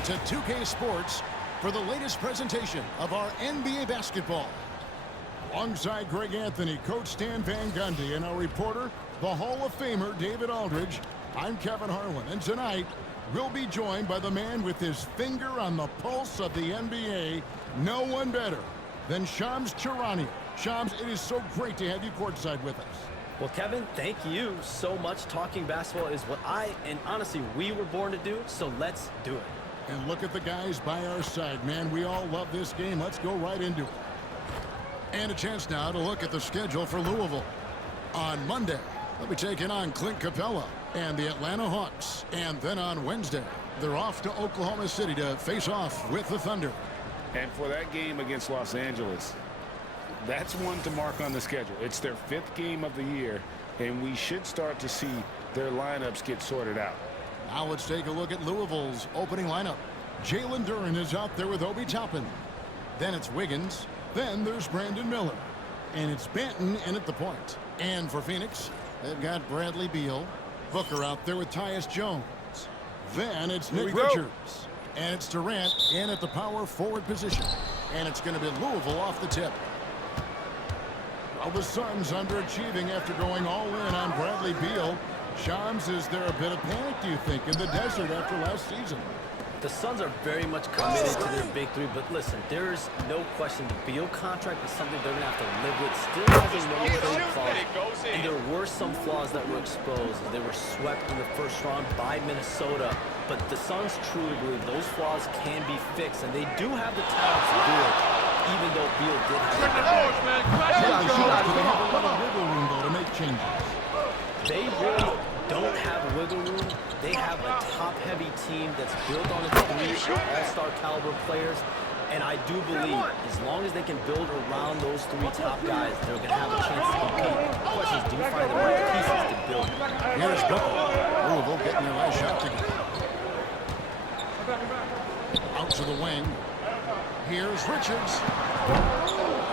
on to 2K Sports for the latest presentation of our NBA basketball. Alongside Greg Anthony, Coach Stan Van Gundy, and our reporter, the Hall of Famer David Aldridge, I'm Kevin Harlan, and tonight we'll be joined by the man with his finger on the pulse of the NBA, no one better than Shams Charania. Shams, it is so great to have you courtside with us. Well, Kevin, thank you so much. Talking basketball is what honestly, we were born to do, so let's do it. And look at the guys by our side, man. We all love this game. Let's go right into it. And a chance now to look at the schedule for Louisville. On Monday, they'll be taking on Clint Capella and the Atlanta Hawks. And then on Wednesday, they're off to Oklahoma City to face off with the Thunder. And for that game against Los Angeles, that's one to mark on the schedule. It's their 5th game of the year, and we should start to see their lineups get sorted out. Now let's take a look at Louisville's opening lineup. Jalen Duren is out there with Obi Toppin. Then it's Wiggins. Then there's Brandon Miller. And it's Benton in at the point. And for Phoenix, they've got Bradley Beal. Booker out there with Tyus Jones. Then it's Nick Richards. And it's Durant in at the power forward position. And it's going to be Louisville off the tip. Well, the Suns underachieving after going all in on Bradley Beal. Shams, is there a bit of panic, do you think, in the desert after last season? The Suns are very much committed to their big three, but listen, there's no question the Beal contract is something they're going to have to live with. Still has a no-trade clause, and there were some flaws that were exposed. They were swept in the first round by Minnesota, but the Suns truly believe those flaws can be fixed, and they do have the talent to do it, even though Beal did have a They have a lot of wiggle room, though, to make changes. They really don't have wiggle room. They have a top-heavy team that's built on its 3 all-star caliber players. And I do believe as long as they can build around those 3 top guys, they're going to have a chance to compete. The question is, do you find the right pieces to build? Here's Booker. Louisville getting their last shot together. Out to the wing. Here's Richards.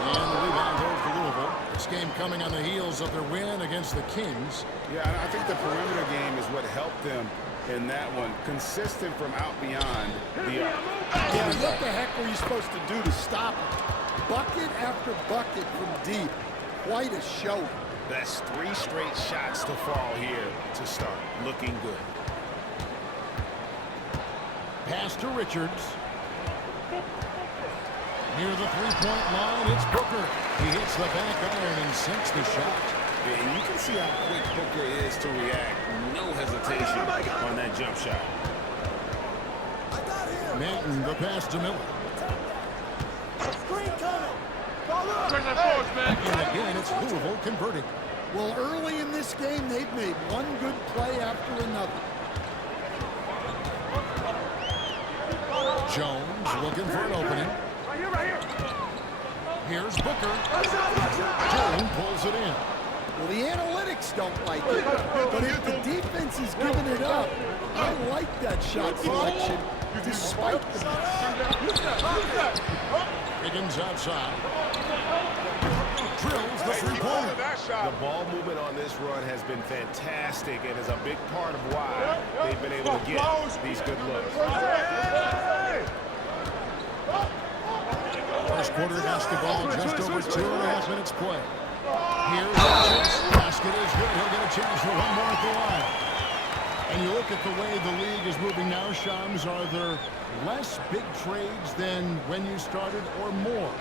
And the rebound goes to Louisville. This game coming on the heels of their win against the Kings. Yeah, I think the perimeter game is what helped them in that one. Consistent from out beyond the arc. Yeah, what the heck were you supposed to do to stop him? Bucket after bucket from deep. Quite a show. That's 3 straight shots to fall here to start. Looking good. Pass to Richards. Near the three-point line, it's Booker. He hits the back iron and sinks the shot. Yeah, and you can see how quick Booker is to react. No hesitation on that jump shot. Manton, the pass to Miller. And again, it's Louisville converting. Well, early in this game, they've made one good play after another. Jones looking for an opening. Here's Booker. Jones pulls it in. Well, the analytics don't like it, but if the defense is giving it up, I like that shot selection despite the miss. Wiggins outside. Drills the three-pointer. The ball movement on this run has been fantastic and is a big part of why they've been able to get these good looks. First quarter basketball, just over 2.5 minutes play. Here's Richards. Basket is good. He'll get a chance for one more at the line. And you look at the way the league is moving now, Shams, are there less big trades than when you started or more?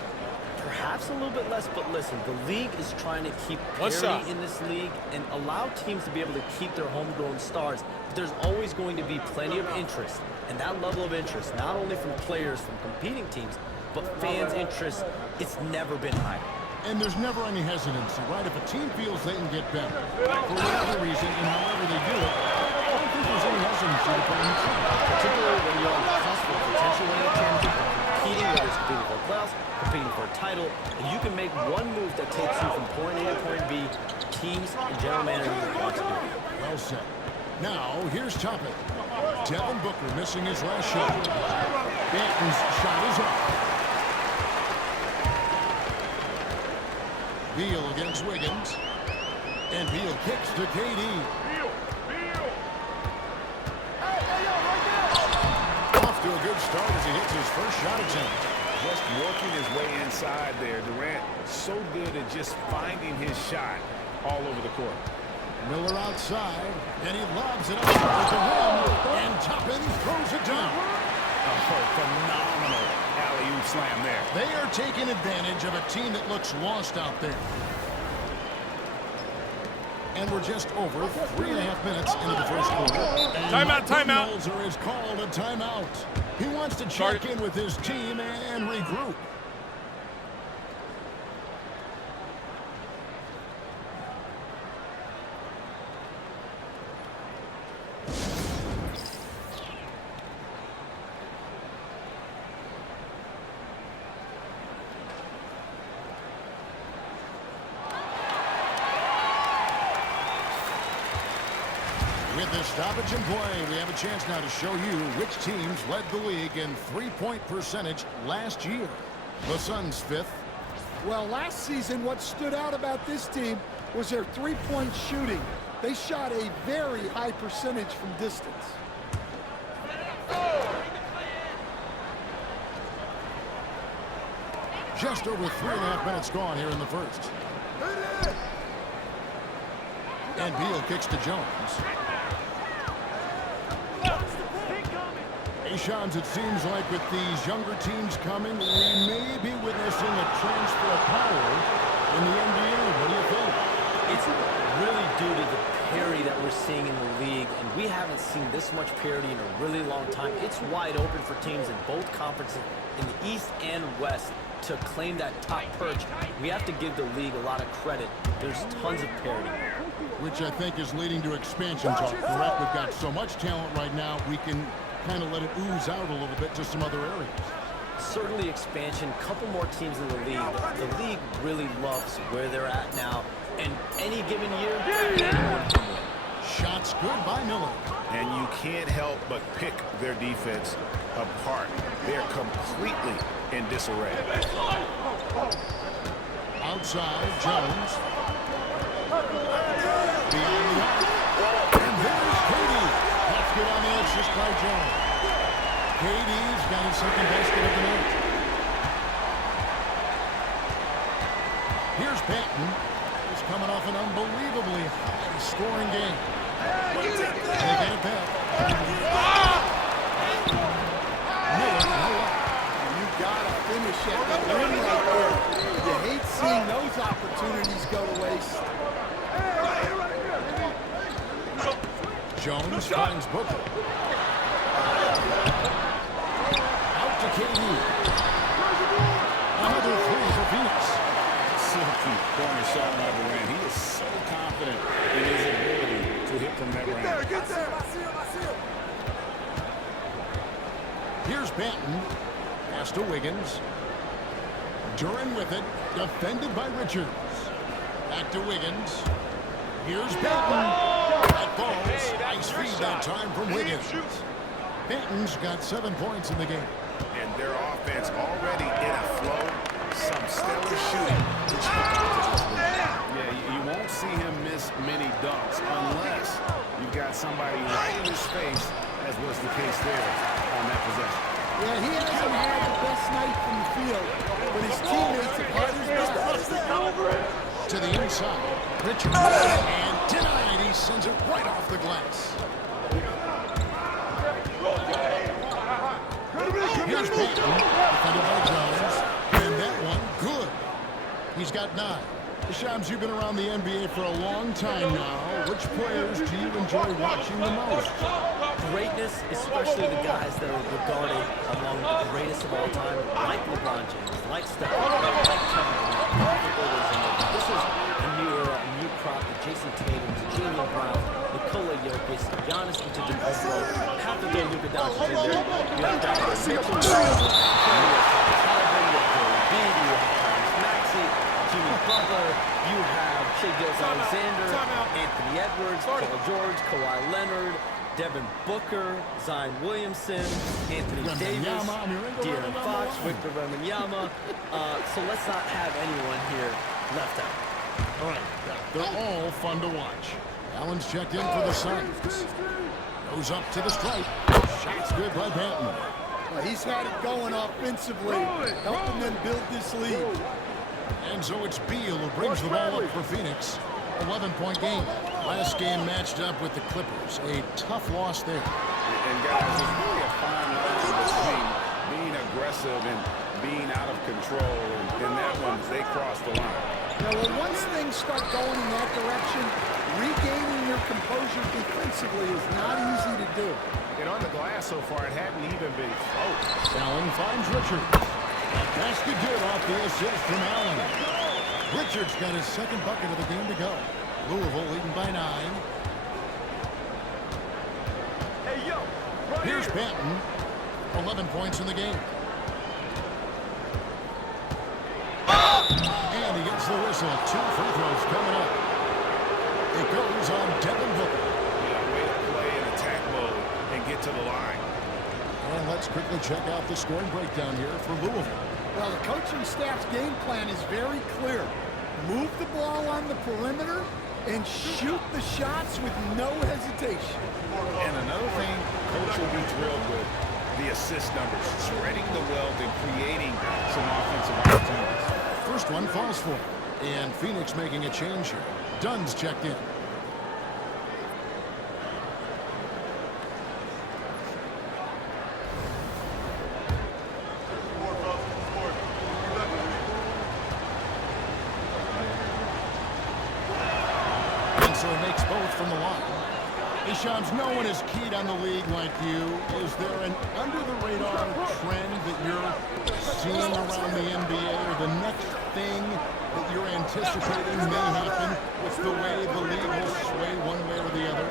Perhaps a little bit less, but listen, the league is trying to keep parity in this league and allow teams to be able to keep their homegrown stars. But there's always going to be plenty of interest, and that level of interest, not only from players from competing teams, but fans' interest, it's never been higher. And there's never any hesitancy, right? If a team feels they can get better, for whatever reason, and however they do it, I don't think there's any hesitancy to put in the team. Particularly when you're on the cusp of potentially winning a championship, competing, whether it's competing for a playoffs, competing for a title, and you can make one move that takes you from point A to point B, teams and general managers want to do it. Well said. Now, here's Toppin. Devin Booker missing his last shot. Banton's shot is up. Beal against Wiggins. And Beal kicks to KD. Off to a good start as he hits his first shot attempt. Just working his way inside there. Durant so good at just finding his shot all over the court. Miller outside, and he lobs it up at the rim, and Toppin throws it down. Oh, phenomenal alley-oop slam there. They are taking advantage of a team that looks lost out there. And we're just over 3.5 minutes into the first quarter. Timeout, timeout. Melzer has called a timeout. He wants to check in with his team and regroup. With this stoppage in play, we have a chance now to show you which teams led the league in three-point percentage last year. The Suns 5th. Well, last season, what stood out about this team was their three-point shooting. They shot a very high percentage from distance. Just over 3.5 minutes gone here in the first. And Beal kicks to Jones. Shams, it seems like with these younger teams coming, we may be witnessing a transfer of power in the NBA. What do you think? It's really due to the parity that we're seeing in the league, and we haven't seen this much parity in a really long time. It's wide open for teams in both conferences, in the East and West, to claim that top perch. We have to give the league a lot of credit. There's tons of parity. Which I think is leading to expansion talk, correct? We've got so much talent right now, we can kind of let it ooze out a little bit to some other areas. Certainly expansion, couple more teams in the league. The league really loves where they're at now, and any given year, anyone can win. Shots good by Miller. And you can't help but pick their defense apart. They're completely in disarray. Outside, Jones. Beyond the arc. And there's Katie. That's good on the assist by Jones. Katie's got his second basket of the night. Here's Banton. He's coming off an unbelievably high-scoring game. They get it back. Miller, no luck. You gotta finish at the rim right there. You hate seeing those opportunities go to waste. Jones finds Booker. Out to KD. Another three for Phoenix. Silky corner shot by Durant. He is so confident in his ability to hit from that range. Get there. Here's Banton. Pass to Wiggins. Duran with it. Defended by Richards. Back to Wiggins. Here's Banton. That falls. Nice feed that time from Wiggins. Banton's got 7 points in the game. And their offense already in a flow. Some stellar shooting. Yeah, you won't see him miss many dunks unless you've got somebody right in his face, as was the case there on that possession. Yeah, he hasn't had the best night from the field, but his teammates have had his best. To the inside. Richards. And denied. He sends it right off the glass. Here's Banton. Defended by Jones. And that one, good. He's got 9. Shams, you've been around the NBA for a long time now. Which players do you enjoy watching the most? Greatness, especially the guys that are regarded among the greatest of all time, like LeBron James, like Steph Curry, like Kevin Durant. This is a new era, a new crop. The Jason Tatum's, Jaylen Brown, Nikola Jokic, Giannis Antetokounmpo, have to throw Luka Doncic in there. You have guys like Mitchell Robinson, Maxey, Jimmy Butler. You have Shai Gilgeous-Alexander, Anthony Edwards, Paul George, Kawhi Leonard, Devin Booker, Zion Williamson, Anthony Davis, De'Aaron Fox, Victor Wembanyama. So let's not have anyone here left out. All right, they're all fun to watch. Allen's checked in for the Suns. Goes up to the stripe. Shot's good by Banton. Well, he's had it going offensively, helping them build this lead. And so it's Beal who brings the ball up for Phoenix. 11-point game. Last game matched up with the Clippers. A tough loss there. And guys, there's really a fine line between being aggressive and being out of control. And in that one, they crossed the line. Now, well, once things start going in that direction, regaining your composure defensively is not easy to do. And on the glass so far, it hadn't even been close. Allen finds Richards. Basket good off the assist from Allen. Richards got his second bucket of the game to go. Louisville leading by 9. Hey, yo, right Here's here. Benton. 11 points in the game. And he gets the whistle. 2 free throws coming up. It goes on Devin Booker. Way to play in attack mode and get to the line. And let's quickly check out the scoring breakdown here for Louisville. Well, the coaching staff's game plan is very clear. Move the ball on the perimeter and shoot the shots with no hesitation. And another thing, coach will be thrilled with the assist numbers, spreading the wealth and creating some offensive opportunities. First one falls for him. And Phoenix making a change here. Dunn's checked in. And so he makes both from the line. Hey, Shams, no one is keyed on the league like you. Is there an under-the-radar trend that you're seeing around the NBA, or the next thing that you're anticipating may happen with the way the league will sway one way or the other?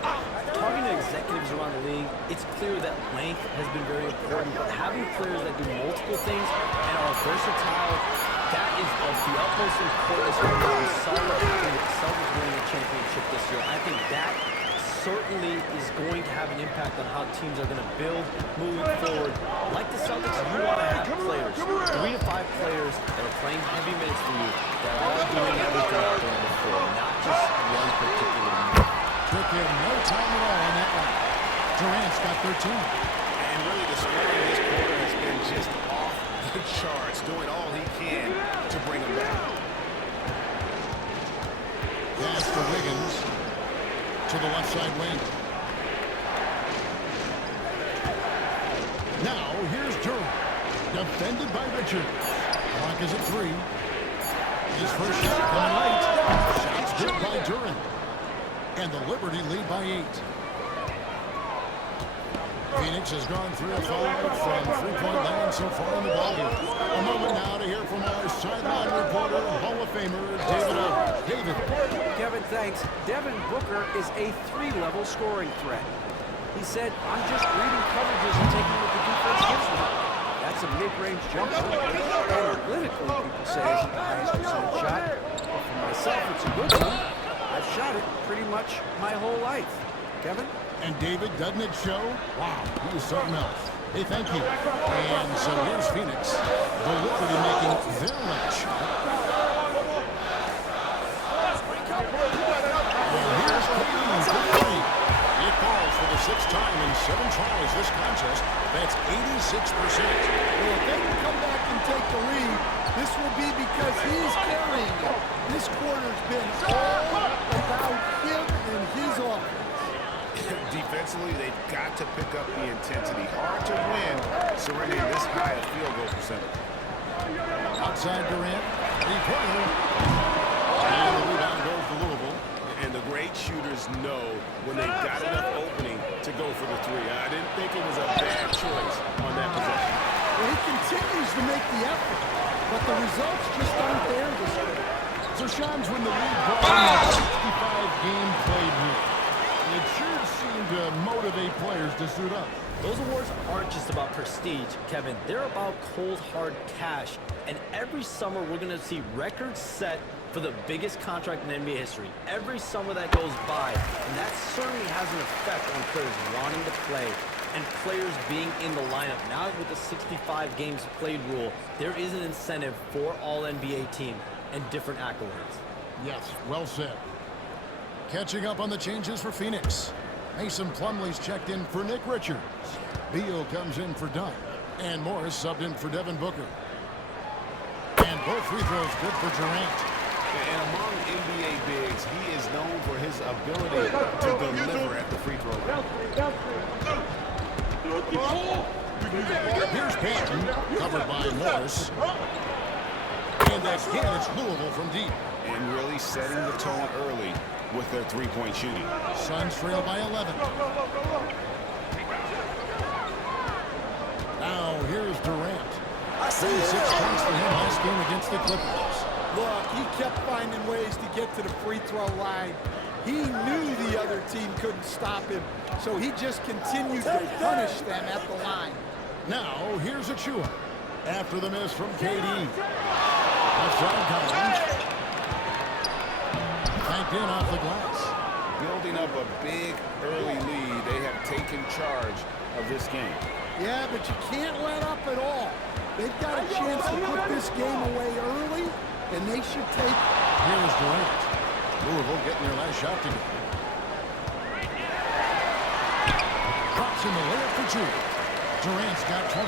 Talking to executives around the league, it's clear that length has been very important, but having players that do multiple things and are versatile, that is of the utmost importance for me. We saw what happened with the Celtics winning a championship this year. I think that certainly is going to have an impact on how teams are going to build moving forward. Like the Celtics, you want to have players, 3 to 5 players that are playing heavy minutes for you, that are all doing everything out there on the floor, not just one particular move. Took him no time at all on that one. Durant's got 13. And really the scoring this quarter has been just off the charts, doing all he can to bring him back. Pass to Wiggins to the left side wing. Now here's Durant. Defended by Richards. Clock is at 3. His first shot coming late. Shots good by Durant. And the Liberty lead by 8. Phoenix has gone 3 of 5 from three-point land so far in the ballgame. A moment now to hear from our sideline reporter, Hall of Famer David Owens. David. Kevin, thanks. Devin Booker is a 3-level scoring threat. He said, I'm just reading coverages and taking what the defense gives me. That's a mid-range jump shot. Analytically, people say it's the highest percentage shot. But for myself, it's a good one. I've shot it pretty much my whole life. Kevin? And David, doesn't it show? Wow, he is something else. Hey, thank you. And so here's Phoenix. The Liberty making their last shot. And here's Cleveland for 3. It falls for the 6th time in 7 tries this contest. That's 86%. Well, if they can come back and take the lead, this will be because he's carrying it. This quarter's been all about him and his offense. Defensively, they've got to pick up the intensity. Hard to win surrendering this high a field goal percentage. Outside Durant. Three-pointer. And the rebound goes to Louisville. And the great shooters know when they've got enough opening to go for the 3. I didn't think it was a bad choice on that possession. Well, he continues to make the effort, but the results just aren't there this year. So Shams, when the league brought in that 65-game played rule, it sure seemed to motivate players to suit up. Those awards aren't just about prestige, Kevin. They're about cold, hard cash. And every summer, we're going to see records set for the biggest contract in NBA history. Every summer that goes by, and that certainly has an effect on players wanting to play and players being in the lineup. Now with the 65 games played rule, there is an incentive for all NBA team and different accolades. Yes, well said. Catching up on the changes for Phoenix. Mason Plumlee's checked in for Nick Richards. Beal comes in for Dunn. And Morris subbed in for Devin Booker. And both free throws good for Durant. And among NBA bigs, he is known for his ability to deliver at the free throw line. Here's Banton, covered by Morris. And again, it's Louisville from deep. And really setting the tone early with their three-point shooting. Suns trail by 11. Now, here's Durant. 36 points for him last game against the Clippers. Look, he kept finding ways to get to the free throw line. He knew the other team couldn't stop him, so he just continued to punish them at the line. Now, here's Achua. After the miss from KD. Outside Collins. Banked in off the glass. Building up a big early lead, they have taken charge of this game. Yeah, but you can't let up at all. They've got a chance to put this game away early, and they should take it. Here's Durant. Louisville getting their last shot to go. Drops in the layup for two. Durant's got 20.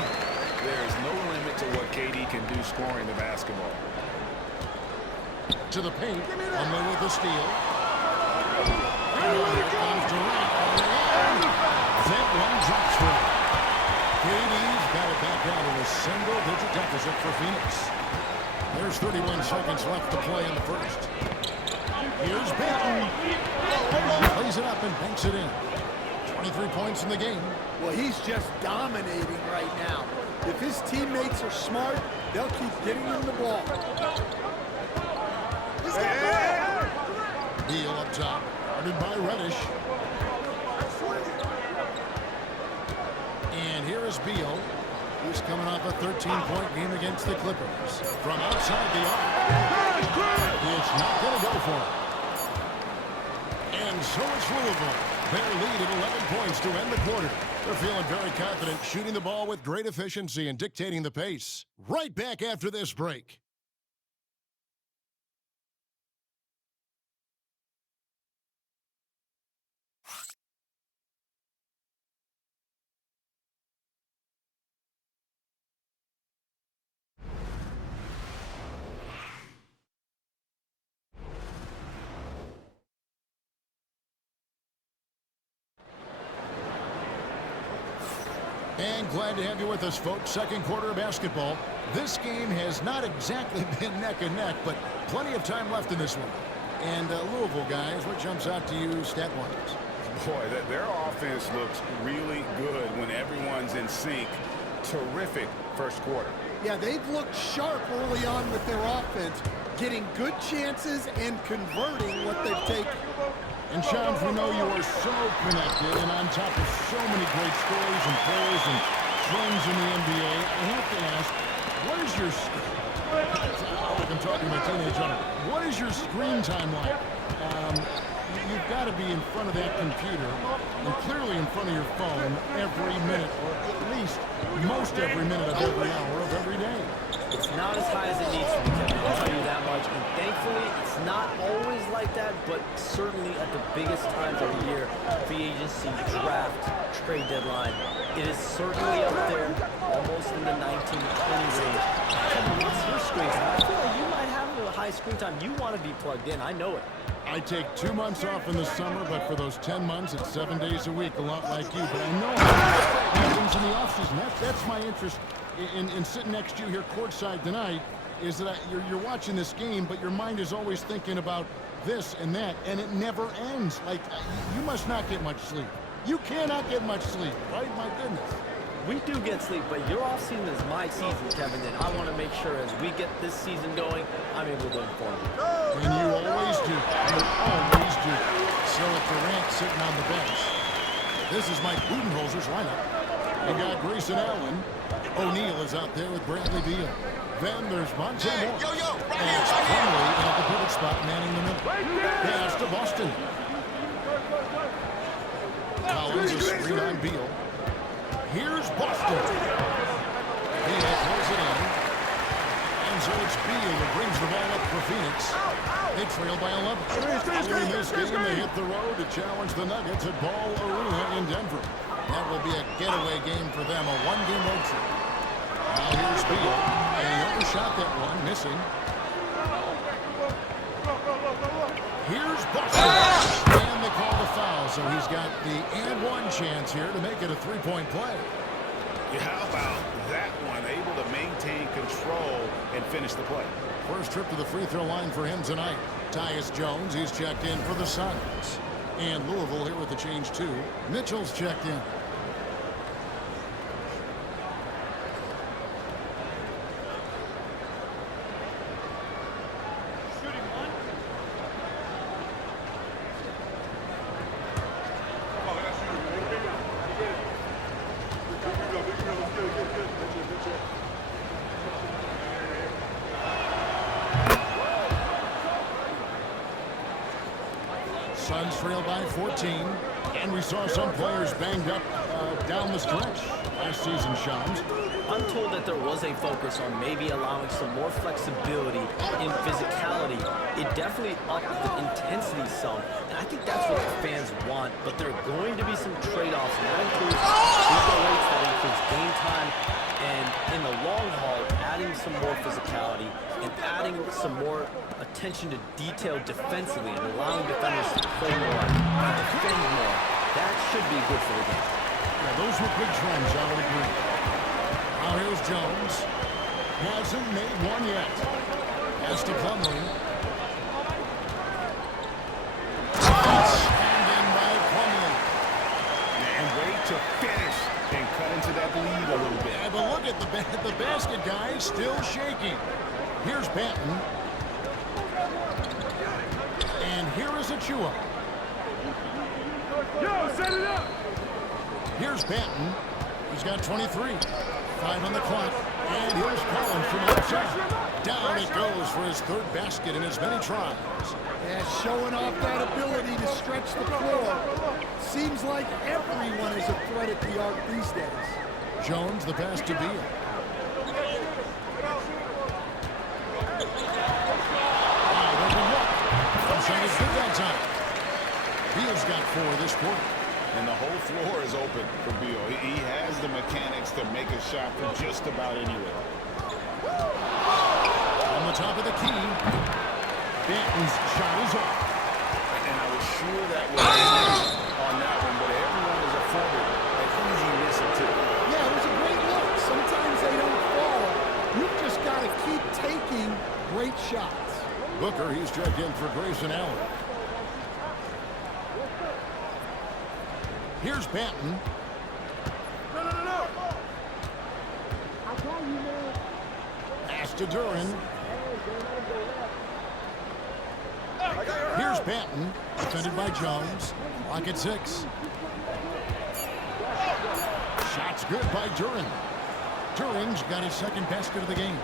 There is no limit to what KD can do scoring the basketball. To the paint. Umle with the steal. And here comes Durant. That one drops for him. KD's got it back out of a single-digit deficit for Phoenix. There's 31 seconds left to play in the first. Here's Banton. Plays it up and banks it in. 23 points in the game. Well, he's just dominating right now. If his teammates are smart, they'll keep getting him the ball. Beal up top, guarded by Reddish. And here is Beal, who's coming off a 13-point game against the Clippers. From outside the arc, it's not going to go for him. And so it's Louisville. Their lead at 11 points to end the quarter. They're feeling very confident, shooting the ball with great efficiency and dictating the pace. Right back after this break. And glad to have you with us, folks. Second quarter of basketball. This game has not exactly been neck and neck, but plenty of time left in this one. And Louisville, guys, what jumps out to you stat-wise? Boy, their offense looks really good when everyone's in sync. Terrific first quarter. Yeah, they've looked sharp early on with their offense, getting good chances and converting what they've taken. And, Shams, we know you are so connected and on top of so many great stories and players and trends in the NBA. I have to ask, what is your I'm talking to my teenage daughter. What is your screen time like? You've got to be in front of that computer and clearly in front of your phone every minute, or at least most every minute of every hour of every day. It's not as high as it needs to be, Kevin. I'll tell you that much. And thankfully, it's not always like that, but certainly at the biggest times of the year, free agency, draft, trade deadline, it is certainly up there, almost in the 19 to 20 range. Kevin, what's your screen time? I feel like you might have a high screen time. You want to be plugged in. I know it. I take 2 months off in the summer, but for those 10 months, it's 7 days a week, a lot like you. But I know what happens in the offseason. That's my interest in sitting next to you here courtside tonight, is that you're watching this game, but your mind is always thinking about this and that, and it never ends. Like, you must not get much sleep. You cannot get much sleep, right? My goodness. We do get sleep, but your off-season is my season, Kevin, and I want to make sure as we get this season going, I'm able to inform you. And you always do. You always do. So with Durant sitting on the bench, this is Mike Budenholzer's lineup. You got Grayson Allen. O'Neal is out there with Bradley Beal. Then there's Monte Morris. And it's Conley at the pivot spot, manning the middle. Pass to Boston. Collins is screen on Beal. Here's Boston. Beal throws it in. And so it's Beal who brings the ball up for Phoenix. They trail by 11. In this game, they hit the road to challenge the Nuggets at Ball Arena in Denver. That will be a getaway game for them, a one-game road trip. Now here's Beal, and he overshot that one, missing. Here's Buster, and they call the foul, so he's got the and one chance here to make it a three-point play. Yeah, how about that one? Able to maintain control and finish the play. First trip to the free throw line for him tonight. Tyus Jones, he's checked in for the Suns. And Louisville here with the change too. Mitchell's checked in. Suns trail by 14, and we saw some players banged up down the stretch last season, Shams. I'm told that there was a focus on maybe allowing some more flexibility in physicality. It definitely upped the intensity some, and I think that's what the fans want, but there are going to be some trade-offs, and that includes free throw rates, that includes game time, and in the long haul, adding some more physicality and adding some more attention to detail defensively and allowing defenders to play more and defend more. That should be good for the game. Yeah, those were big trends, I would agree. Now here's Jones. Hasn't made one yet. Pass to Plumlee. And in by Plumlee. And wait to finish and cut into that lead a little bit. Yeah, but look at the basket guy still shaking. Here's Banton. And here is Achua. Yo, set it up! Here's Banton. He's got 23. 5 on the clock. And here's Collins from outside. Down it goes for his third basket in as many tries. Yeah, showing off that ability to stretch the floor. Seems like everyone is a threat at the arc these days. Jones, the pass to Beal. Wide open look. Shot is good that time. Beal's got 4 this quarter. And the whole floor is open for Beal. He has the mechanics to make a shot from just about anywhere. On the top of the key. Banton's shot is off. And I was sure that was on that one, but everyone is afforded an easy miss or two. Yeah, it was a great look. Sometimes they don't fall. You've just got to keep taking great shots. Booker, he's checked in for Grayson Allen. Here's Banton. No. Pass to Duran. Here's Banton, defended by Jones. Clock at 6. Shot's good by Duran. Duran's got his second basket of the game.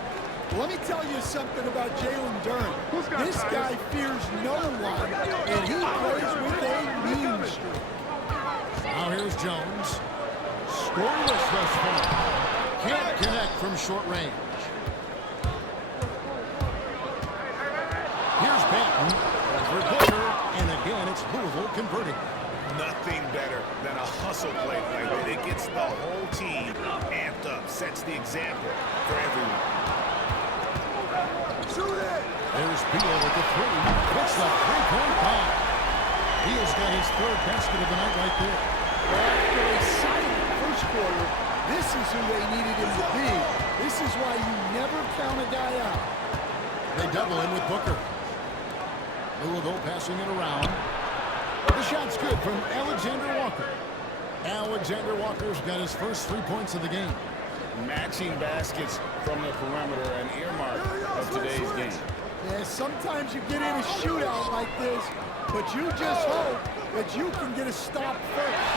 Let me tell you something about Jalen Duran. This guy fears no one, and he plays with a mean streak. Now here's Jones. Scoreless thus far. Can't connect from short range. Here's Banton for Booker, and again it's Louisville converting. Nothing better than a hustle play like that. It gets the whole team amped up, sets the example for everyone. There's Beal with the 3. Hits the three-point bomb. Beal's got his third basket of the night right there. After a silent first quarter, this is who they needed him to be. This is why you never count a guy out. They double him with Booker. Louisville passing it around. The shot's good from Alexander Walker. Alexander Walker's got his first 3 points of the game. Matching baskets from the perimeter, an earmark of today's game. Yeah, sometimes you get in a shootout like this, but you just hope that you can get a stop first.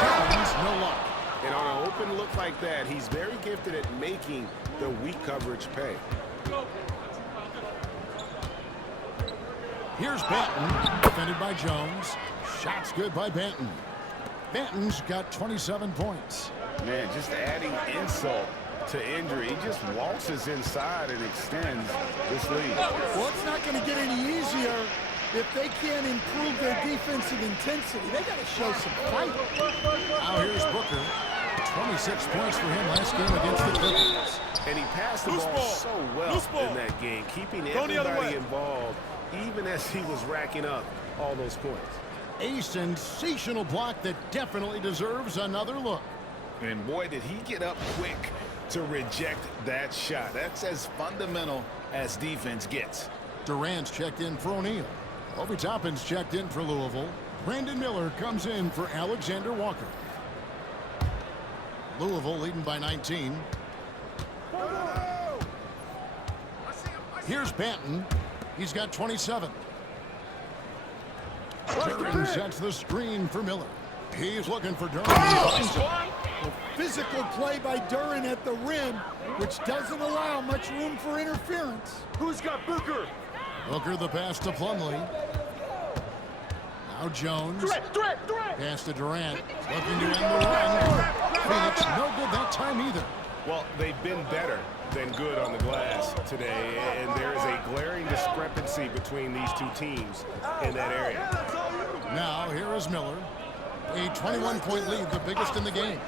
Challenge, no luck. And on an open look like that, he's very gifted at making the weak coverage pay. Here's Banton, defended by Jones. Shot's good by Banton. Banton's got 27 points. Man, just adding insult to injury. He just waltzes inside and extends this lead. Well, it's not going to get any easier if they can't improve their defensive intensity. They got to show some fight. Now here's Booker. 26 points for him last game against the Clippers. And he passed the ball so well in that game, keeping everybody involved, even as he was racking up all those points. A sensational block that definitely deserves another look. And boy, did he get up quick to reject that shot. That's as fundamental as defense gets. Durant's checked in for O'Neal. Obi Toppin's checked in for Louisville. Brandon Miller comes in for Alexander Walker. Louisville leading by 19. Here's Banton. He's got 27. Duran sets the screen for Miller. He's looking for Duran. A physical play by Duran at the rim, which doesn't allow much room for interference. Who's got Booker? Booker the pass to Plumlee. Now Jones. Pass to Durant. Looking to end the run. Phoenix no good that time either. Well, they've been better than good on the glass today, and there is a glaring discrepancy between these two teams in that area. Now here is Miller. A 21-point lead, the biggest in the game.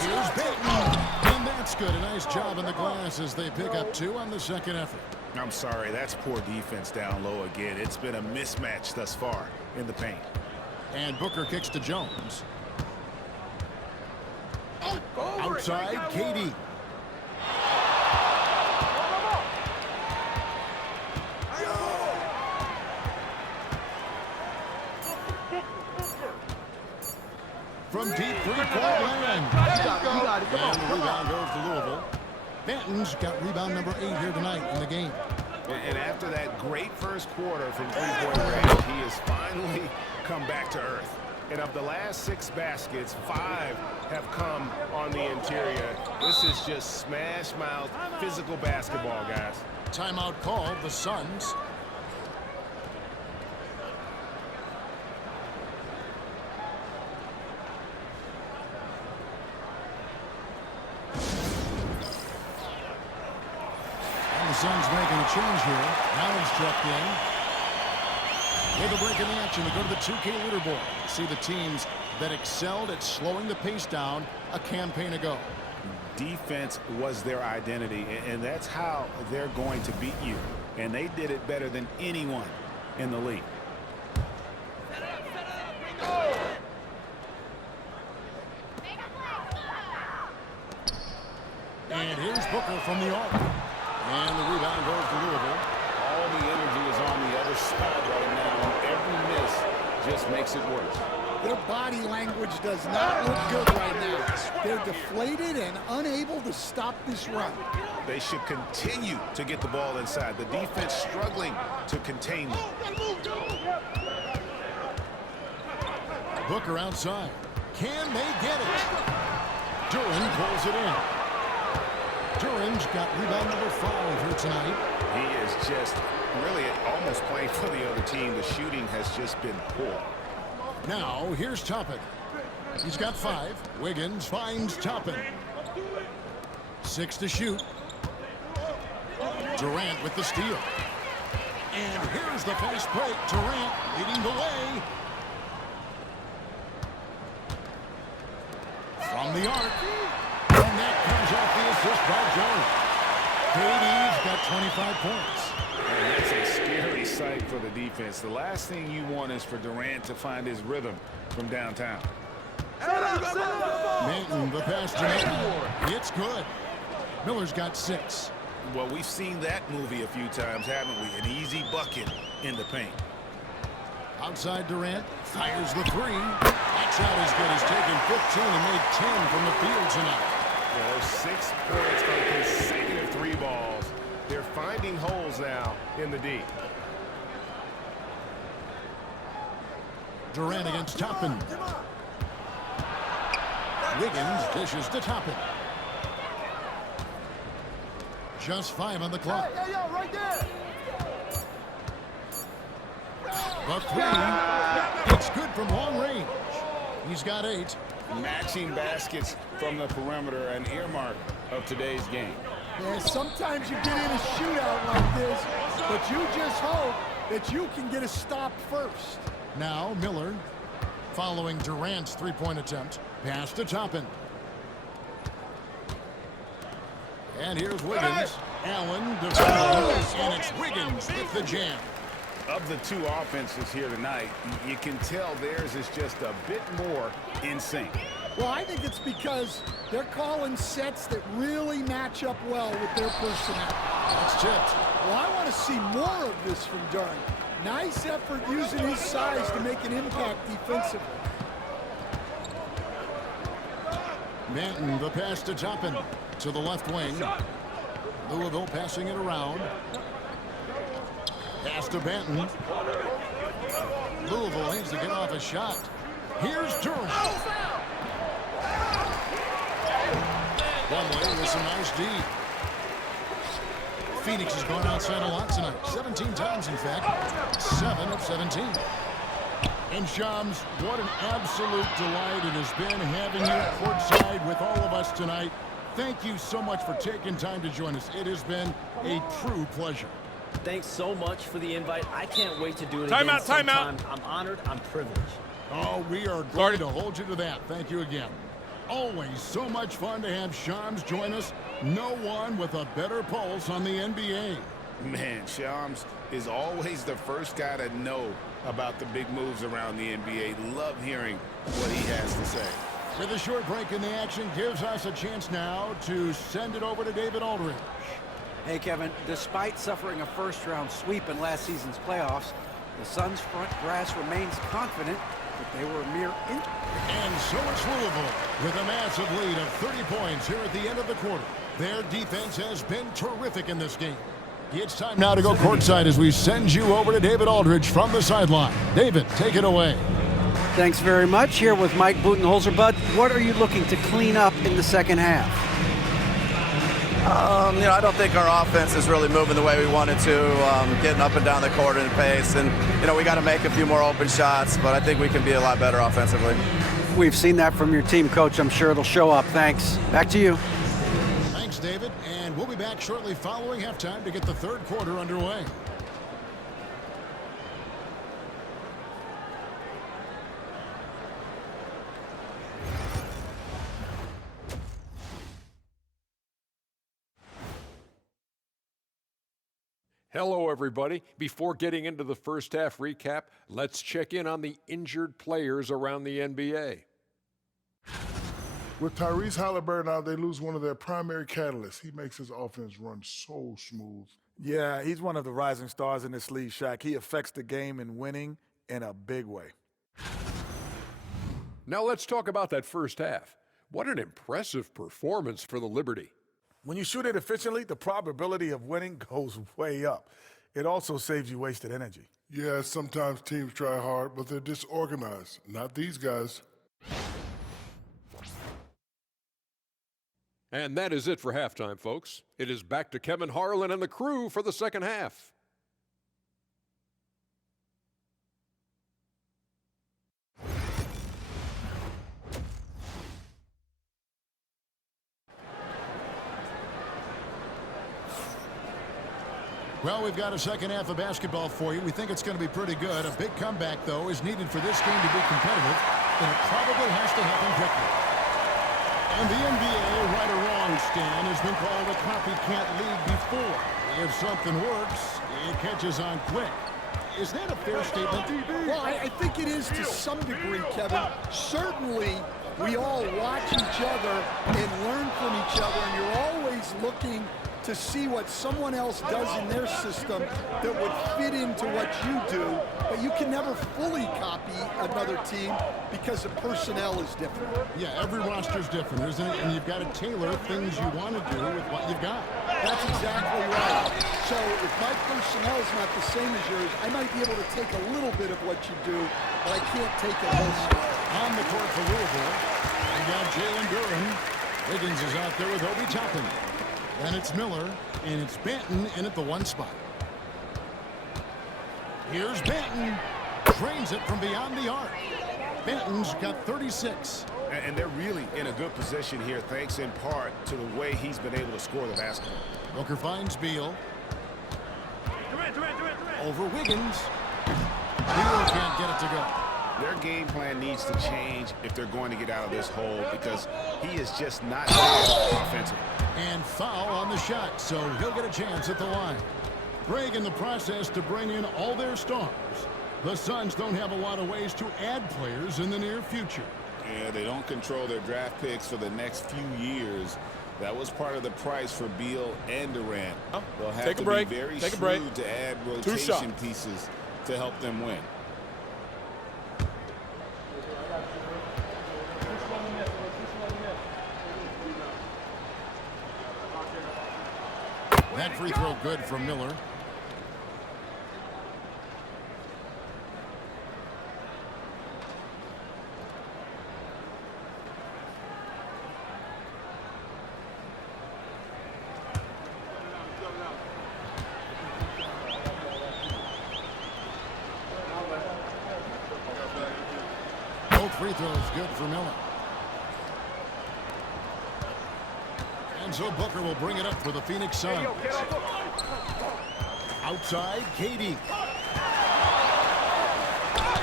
Here's Banton. And that's good. A nice job on the glass as they pick up 2 on the second effort. I'm sorry, that's poor defense down low again. It's been a mismatch thus far in the paint. And Booker kicks to Jones. Outside, KD. From deep three-point land. And the rebound goes to Louisville. Banton's got rebound number 8 here tonight in the game. And after that great first quarter from three-point range, he has finally come back to earth. And of the last 6 baskets, 5 have come on the interior. This is just smash-mouth physical basketball, guys. Timeout called, the Suns. And the Suns making a change here. Allen's checked in. With a break in the action, we go to the 2K leaderboard. See the teams that excelled at slowing the pace down a campaign ago. Defense was their identity, and that's how they're going to beat you. And they did it better than anyone in the league. And here's Booker from the arc. And the rebound goes to Louisville. All the energy is on the other side right now, and every miss just makes it worse. Their body language does not look good right now. They're deflated and unable to stop this run. They should continue to get the ball inside. The defense struggling to contain them. Booker outside. Can they get it? Duran pulls it in. Duran's got rebound number 5 here tonight. He is just really almost playing for the other team. The shooting has just been poor. Now, here's Toppin. He's got 5. Wiggins finds Toppin. 6 to shoot. Durant with the steal. And here's the fast break. Durant leading the way. From the arc. And that comes off the assist by Jones. KD's got 25 points. And that's a scary sight for the defense. The last thing you want is for Durant to find his rhythm from downtown. Manton, the pass to Manton. It's good. Miller's got 6. Well, we've seen that movie a few times, haven't we? An easy bucket in the paint. Outside Durant, fires the 3. That shot is good. He's taken 15 and made 10 from the field tonight. Yeah, those 6 points on consecutive 3 balls. They're finding holes now in the D. Durant against Toppin. Wiggins dishes to Toppin. Just 5 on the clock. Right there. The 3. It's good from long range. He's got 8. Matching baskets from the perimeter, an earmark of today's game. Yeah, sometimes you get in a shootout like this, but you just hope that you can get a stop first. Now Miller following Durant's three-point attempt. Pass to Toppin. And here's Wiggins. Allen defends, and it's Wiggins with the jam. Of the two offenses here tonight, you can tell theirs is just a bit more in sync. Well, I think it's because they're calling sets that really match up well with their personnel. That's tipped. Well, I want to see more of this from Durant. Nice effort using his size to make an impact defensively. Manton, the pass to Toppin. To the left wing. Louisville passing it around. Pass to Benton. Louisville needs to get off a shot. Here's Durant. One way with some nice D. Phoenix has gone outside a lot tonight. 17 times, in fact. 7 of 17. And Shams, what an absolute delight it has been having you courtside with all of us tonight. Thank you so much for taking time to join us. It has been a true pleasure. Thanks so much for the invite. I can't wait to do it Time again out, time out. sometime. I'm honored. I'm privileged. Oh, we are going to hold you to that. Thank you again. Always so much fun to have Shams join us. No one with a better pulse on the NBA. Man, Shams is always the first guy to know about the big moves around the NBA. Love hearing what he has to say. With a short break in the action, gives us a chance now to send it over to David Aldridge. Hey, Kevin, despite suffering a first-round sweep in last season's playoffs, the Suns' front brass remains confident that they were a mere inch. And so it's Louisville with a massive lead of 30 points here at the end of the quarter. Their defense has been terrific in this game. It's time now to go courtside as we send you over to David Aldridge from the sideline. David, take it away. Thanks very much. Here with Mike Budenholzer. Bud, what are you looking to clean up in the second half? I don't think our offense is really moving the way we wanted to, getting up and down the court in pace. And, we got to make a few more open shots, but I think we can be a lot better offensively. We've seen that from your team, Coach. I'm sure it'll show up. Thanks. Back to you. Thanks, David. And we'll be back shortly following halftime to get the third quarter underway. Hello, everybody. Before getting into the first half recap, let's check in on the injured players around the NBA. With Tyrese Halliburton out, they lose one of their primary catalysts. He makes his offense run so smooth. Yeah, he's one of the rising stars in this league, Shaq. He affects the game in winning in a big way. Now let's talk about that first half. What an impressive performance for the Liberty. When you shoot it efficiently, the probability of winning goes way up. It also saves you wasted energy. Yeah, sometimes teams try hard, but they're disorganized. Not these guys. And that is it for halftime, folks. It is back to Kevin Harlan and the crew for the second half. Well, we've got a second half of basketball for you. We think it's going to be pretty good. A big comeback, though, is needed for this game to be competitive, and it probably has to happen quickly. And the NBA, right or wrong, Stan, has been called a copycat league before. If something works, it catches on quick. Is that a fair statement? Well, I think it is to some degree, Kevin. Certainly, we all watch each other and learn from each other, and you're always looking to see what someone else does in their system that would fit into what you do, but you can never fully copy another team because the personnel is different. Yeah, every roster's different, isn't it? And you've got to tailor things you want to do with what you've got. That's exactly right. So if my personnel is not the same as yours, I might be able to take a little bit of what you do, but I can't take it wholesale. On the court for Louisville, we got Jalen Duren. Wiggins is out there with Obi Toppin. Then it's Miller, and it's Benton in at the one spot. Here's Benton. Drains it from beyond the arc. Benton's got 36. And they're really in a good position here, thanks in part to the way he's been able to score the basketball. Booker finds Beal. Over Wiggins. Beal can't get it to go. Their game plan needs to change if they're going to get out of this hole because he is just not there offensively. And foul on the shot, so he'll get a chance at the line. Greg, in the process to bring in all their stars, the Suns don't have a lot of ways to add players in the near future. Yeah, they don't control their draft picks for the next few years. That was part of the price for Beal and Durant. They'll have to be very shrewd to add rotation pieces to help them win. That free throw good from Miller. Both free throws good for Miller. And so Booker will bring it up for the Phoenix Suns. Outside, KD.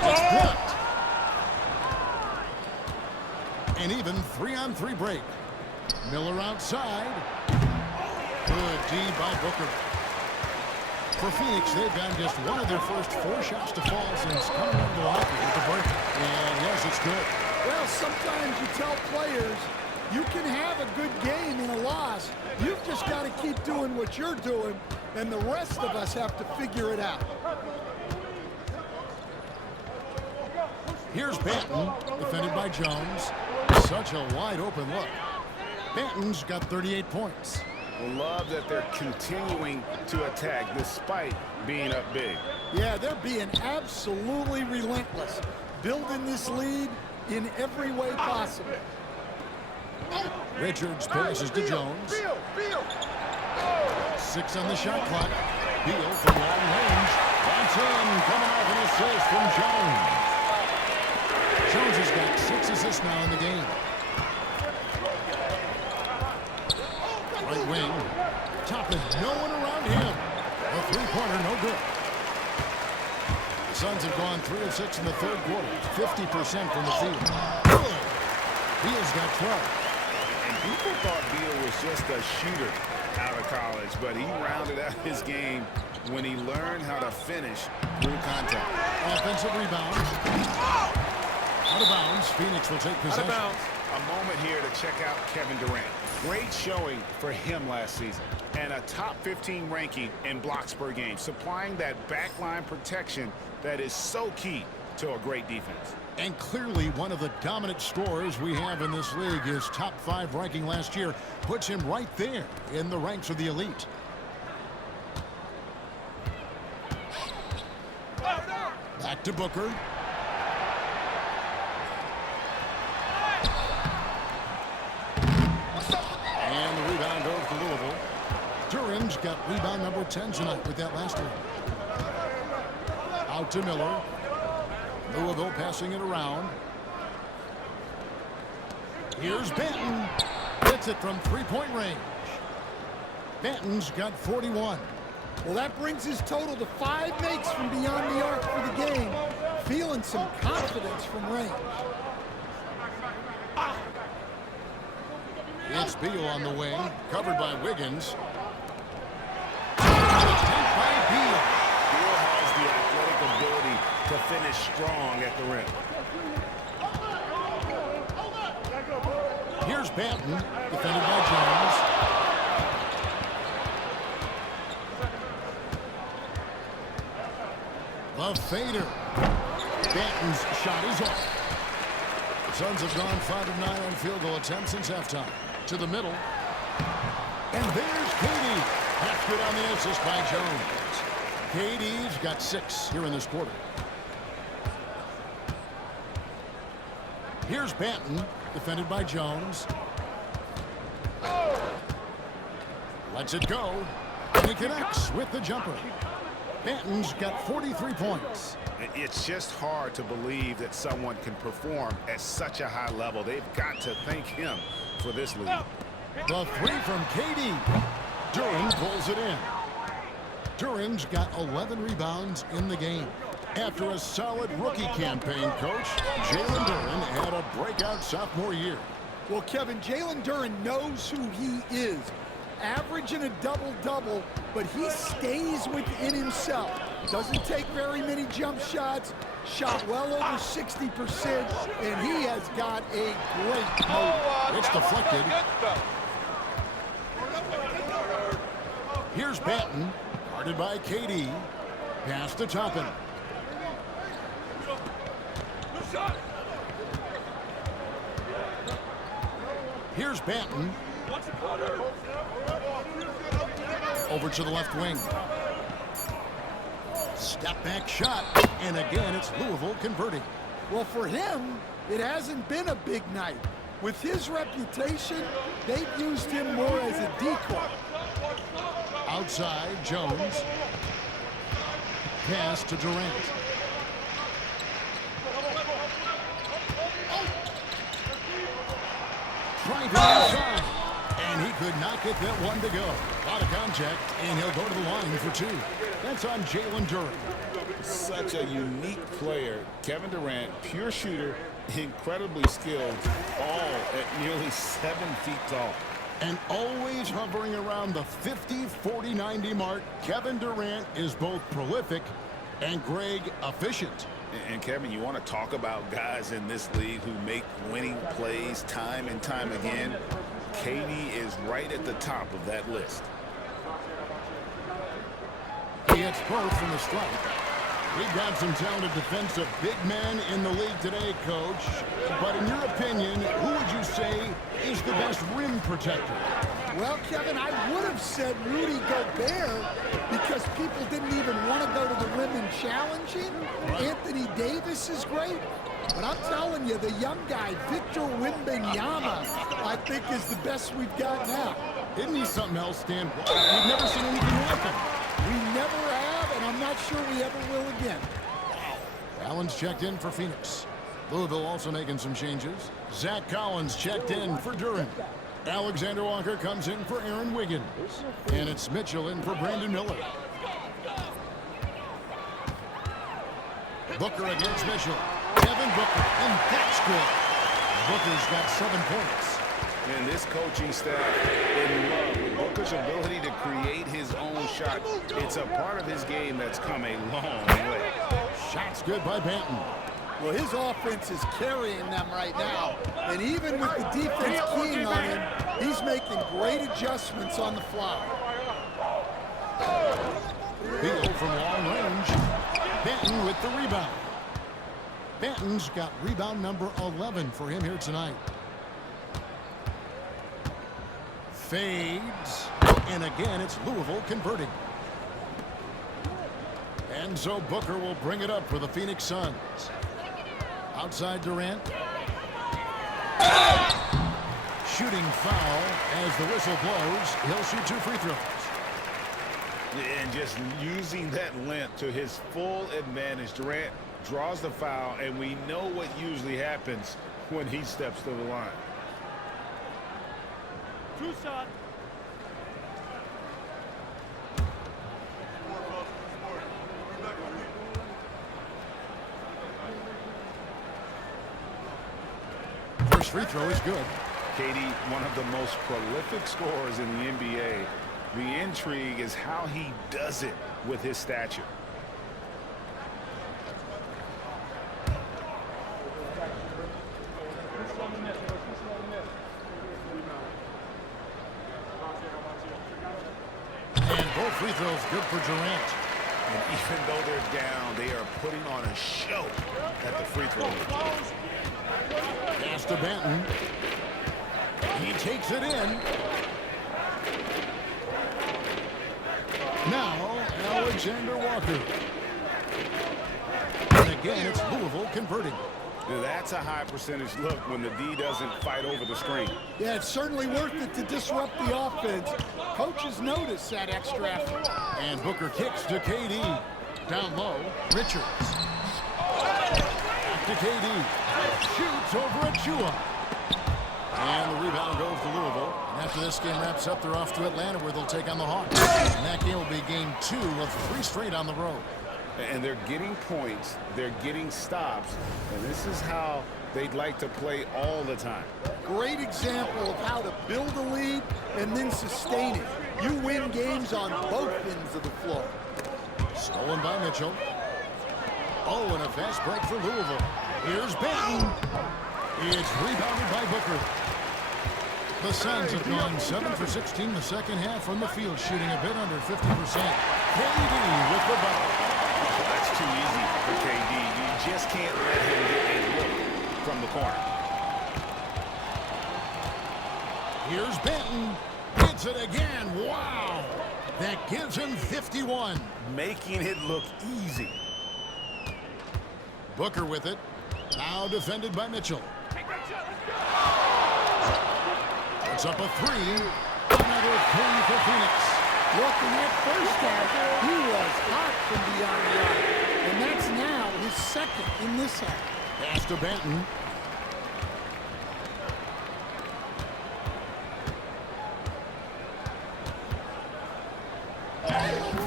It's blocked. An even 3-on-3 break. Miller outside. Good D by Booker. For Phoenix, they've gotten just one of their first 4 shots to fall since coming into the locker with the break. And yes, it's good. Well, sometimes you tell players you can have a good game in a loss. You've just got to keep doing what you're doing, and the rest of us have to figure it out. Here's Banton, defended by Jones. Such a wide open look. Banton's got 38 points. Love that they're continuing to attack despite being up big. Yeah, they're being absolutely relentless, building this lead in every way possible. Richards passes to Jones. 6 on the shot clock. Beal from long range. That's in, coming off an assist from Jones. Jones has got 6 assists now in the game. Right wing. Toppin, no one around him. A three-pointer, no good. The Suns have gone 3 of 6 in the third quarter. 50% from the field. Good. Beal's got 12. And people thought Beal was just a shooter out of college, but he rounded out his game when he learned how to finish through contact. Offensive rebound. Out of bounds. Phoenix will take possession. Out of bounds. A moment here to check out Kevin Durant. Great showing for him last season. And a top 15 ranking in blocks per game, supplying that backline protection that is so key to a great defense. And clearly one of the dominant scorers we have in this league. His top 5 ranking last year puts him right there in the ranks of the elite. Back to Booker. And the rebound goes to Louisville. Duran's got rebound number 10 tonight with that last one. Out to Miller. Louisville passing it around. Here's Banton. Hits it from 3-point range. Banton's got 41. Well, that brings his total to 5 makes from beyond the arc for the game. Feeling some confidence from range. It's Beal on the wing, covered by Wiggins. Beal has the athletic ability to finish strong at the rim. Here's Banton, defended by Jones. The fader. Banton's shot is off. The Suns have gone 5 of 9 on field goal attempts since halftime. To the middle. And there's KD. Half good on the assist by Jones. KD's got 6 here in this quarter. Here's Banton, defended by Jones. Lets it go. And he connects with the jumper. Banton's got 43 points. It's just hard to believe that someone can perform at such a high level. They've got to thank him for this lead. The 3 from KD. Duran pulls it in. Duran's got 11 rebounds in the game. After a solid rookie campaign, Coach, Jalen Duren had a breakout sophomore year. Well, Kevin, Jalen Duren knows who he is. Averaging a double-double, but he stays within himself. Doesn't take very many jump shots, shot well over 60%, and he has got a great motor. It's deflected. Here's Banton, guarded by KD. Pass to Toppin. Here's Banton. Over to the left wing. Step back shot. And again, it's Louisville converting. Well, for him, it hasn't been a big night. With his reputation, they've used him more as a decoy. Outside, Jones. Pass to Durant. Driving inside. And he could not get that one to go. A lot of contact, and he'll go to the line for two. That's on Jalen Duren. Such a unique player. Kevin Durant, pure shooter, incredibly skilled, all at nearly 7 feet tall. And always hovering around the 50, 40, 90 mark, Kevin Durant is both prolific and, Greg, efficient. And Kevin, you want to talk about guys in this league who make winning plays time and time again. KD is right at the top of that list. He hits both from the strike. We've got some talented defensive big men in the league today, Coach. But in your opinion, who would you say is the best rim protector? Well, Kevin, I would have said Rudy Gobert because people didn't even want to go to the rim and challenge him. Right. Anthony Davis is great. But I'm telling you, the young guy, Victor Wembanyama, I think is the best we've got now. Isn't he something else, Stan? We've never seen anything like him. We never have, and I'm not sure we ever will again. Allen's checked in for Phoenix. Louisville also making some changes. Zach Collins checked in for Duren. Alexander Walker comes in for Aaron Wiggins. And it's Mitchell in for Brandon Miller. Booker against Mitchell. Kevin Booker, and that's good. Booker's got 7 points. And this coaching staff in love with Booker's ability to create his own shot. It's a part of his game that's come a long way. Shots good by Banton. Well, his offense is carrying them right now. And even with the defense keying on him, he's making great adjustments on the fly. Beal from long range. Banton with the rebound. Banton's got rebound number 11 for him here tonight. Fades. And again, it's Louisville converting. And so Booker will bring it up for the Phoenix Suns. Outside Durant. Shooting foul as the whistle blows. He'll shoot 2 free throws. And just using that length to his full advantage. Durant draws the foul, and we know what usually happens when he steps to the line. 2 shot. First free throw is good. KD, one of the most prolific scorers in the NBA. The intrigue is how he does it with his stature. And both free throws good for Durant. And even though they're down, they are putting on a show at the free throw line. Pass to Banton. He takes it in. Now, Alexander Walker. And again, it's Louisville converting. That's a high percentage look when the D doesn't fight over the screen. Yeah, it's certainly worth it to disrupt the offense. Coaches notice that extra effort. And Booker kicks to KD. Down low, Richards. Back to KD. Shoots over Achua. And the rebound goes to Louisville. And after this game wraps up, they're off to Atlanta where they'll take on the Hawks. And that game will be game 2 of 3 straight on the road. And they're getting points, they're getting stops, and this is how they'd like to play all the time. Great example of how to build a lead and then sustain it. You win games on both ends of the floor. Stolen by Mitchell. Oh, and a fast break for Louisville. Here's Benton. It's rebounded by Booker. The Suns have gone 7 for 16 the second half from the field, shooting a bit under 50%. KD with the bucket. That's too easy for KD. You just can't let him get a look from the corner. Here's Benton. Hits it again. Wow. That gives him 51. Making it look easy. Booker with it. Now defended by Mitchell. It's up a three. Another three for Phoenix. Look, in that first half, he was hot from beyond the arc. And that's now his second in this half. Pass to Benton.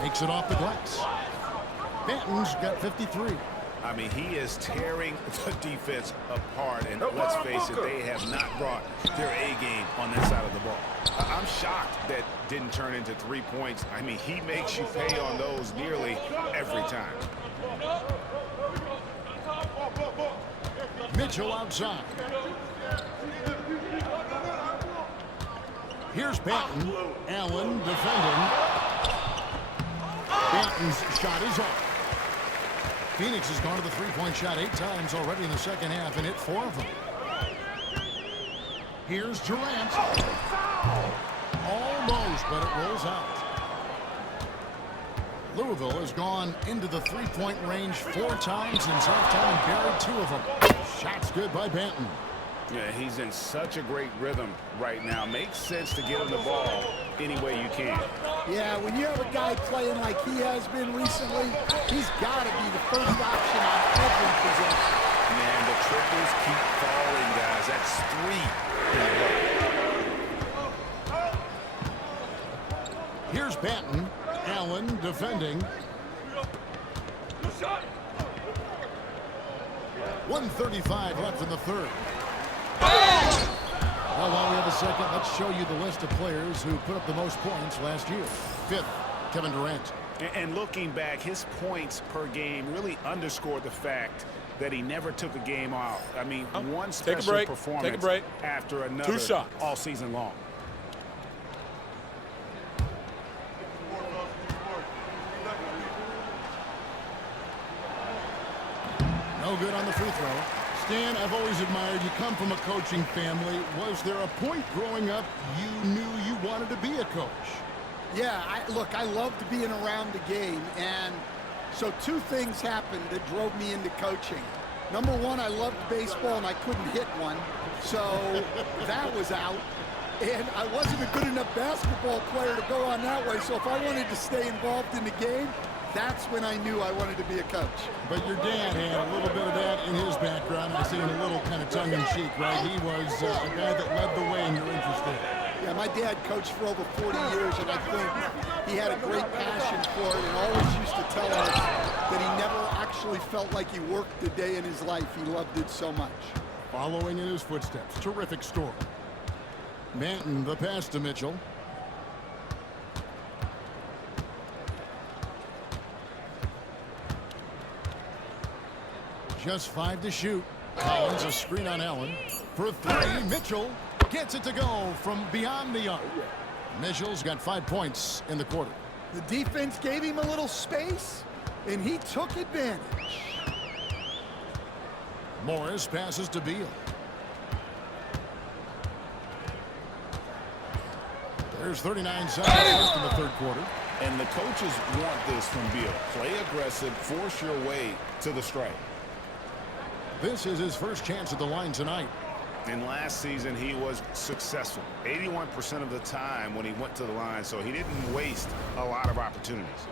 Makes it off the glass. Benton's got 53. I mean, he is tearing the defense apart, and let's face it, they have not brought their A game on this side of the ball. I'm shocked that didn't turn into 3 points. I mean, he makes you pay on those nearly every time. Mitchell outside. Here's Benton. Allen defending. Benton's shot is off. Phoenix has gone to the three-point shot 8 times already in the second half and hit 4 of them. Here's Durant. Almost, but it rolls out. Louisville has gone into the three-point range 4 times since halftime and buried 2 of them. Shots good by Benton. Yeah, he's in such a great rhythm right now. Makes sense to get him the ball any way you can. Yeah, when you have a guy playing like he has been recently, he's got to be the first option on every possession. Man, the triples keep falling, guys. That's 3. Here's Benton. Allen defending. 1:35 left in the third. Well, while we have a second, let's show you the list of players who put up the most points last year. 5th, Kevin Durant. And looking back, his points per game really underscored the fact that he never took a game off. I mean, one special performance after another 2 shots all season long. No good on the free throw. Stan, I've always admired you. Come from a coaching family. Was there a point growing up you knew you wanted to be a coach? Yeah, look, I loved being around the game, and so 2 things happened that drove me into coaching. Number 1, I loved baseball, and I couldn't hit one, so that was out. And I wasn't a good enough basketball player to go on that way, so if I wanted to stay involved in the game, that's when I knew I wanted to be a coach. But your dad had a little bit of that in his background. I see in a little kind of tongue-in-cheek, right? He was a guy that led the way in your interest in. Yeah, my dad coached for over 40 years, and I think he had a great passion for it and always used to tell us that he never actually felt like he worked a day in his life. He loved it so much. Following in his footsteps, terrific story. Benton, the pass to Mitchell. Just 5 to shoot. Collins a screen on Allen. For 3, Mitchell gets it to go from beyond the arc. Mitchell's got 5 points in the quarter. The defense gave him a little space, and he took advantage. Morris passes to Beal. There's 39 seconds left in the third quarter. And the coaches want this from Beal. Play aggressive, force your way to the strike. This is his first chance at the line tonight. And last season, he was successful 81% of the time when he went to the line, so he didn't waste a lot of opportunities.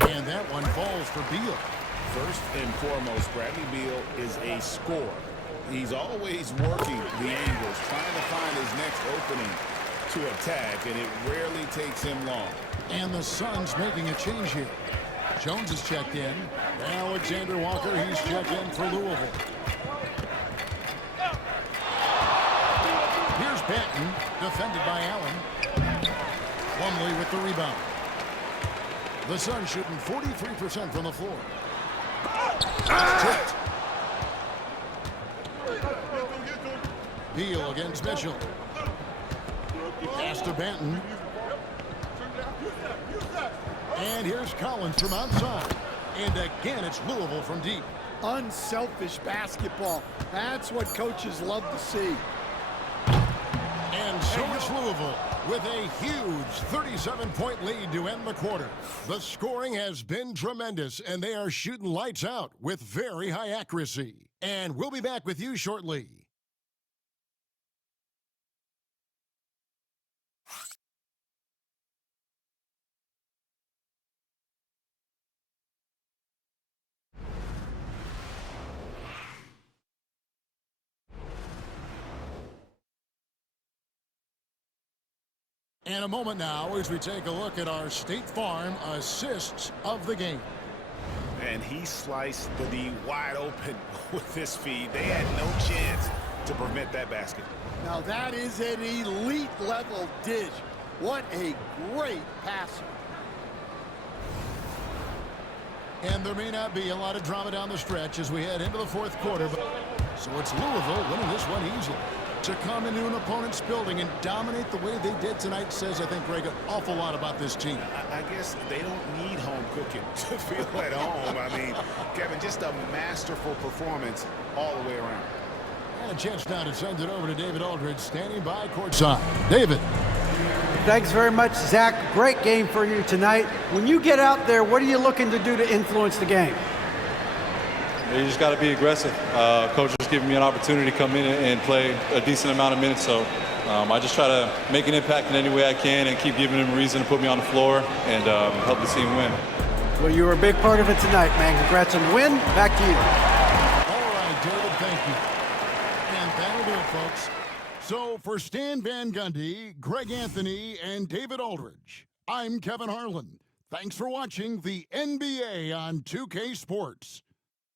And that one falls for Beal. First and foremost, Bradley Beal is a scorer. He's always working the angles, trying to find his next opening to attack, and it rarely takes him long. And the Suns making a change here. Jones is checked in. Alexander Walker, he's checked in for Louisville. Here's Banton, defended by Allen. Plumlee with the rebound. The Suns shooting 43% from the floor. Tripped. Beal against Mitchell. Pass to Banton. And here's Collins from outside. And again, it's Louisville from deep. Unselfish basketball. That's what coaches love to see. And so it's Louisville with a huge 37-point lead to end the quarter. The scoring has been tremendous, and they are shooting lights out with very high accuracy. And we'll be back with you shortly. And a moment now as we take a look at our State Farm assists of the game. And he sliced the D wide open with this feed. They had no chance to prevent that basket. Now that is an elite level dish. What a great passer. And there may not be a lot of drama down the stretch as we head into the fourth quarter. So it's Louisville winning this one easily. To come into an opponent's building and dominate the way they did tonight says, I think, Greg, an awful lot about this team. I guess they don't need home cooking to feel at home. I mean, Kevin, just a masterful performance all the way around. And a chance now to send it over to David Aldridge, standing by courtside. David. Thanks very much, Zach. Great game for you tonight. When you get out there, what are you looking to do to influence the game? You just got to be aggressive. Coach is giving me an opportunity to come in and play a decent amount of minutes, so I just try to make an impact in any way I can and keep giving him a reason to put me on the floor and help the team win. Well, you were a big part of it tonight, man. Congrats on the win. Back to you. All right, David, thank you. And that'll do it, folks. So for Stan Van Gundy, Greg Anthony, and David Aldridge, I'm Kevin Harlan. Thanks for watching the NBA on 2K Sports.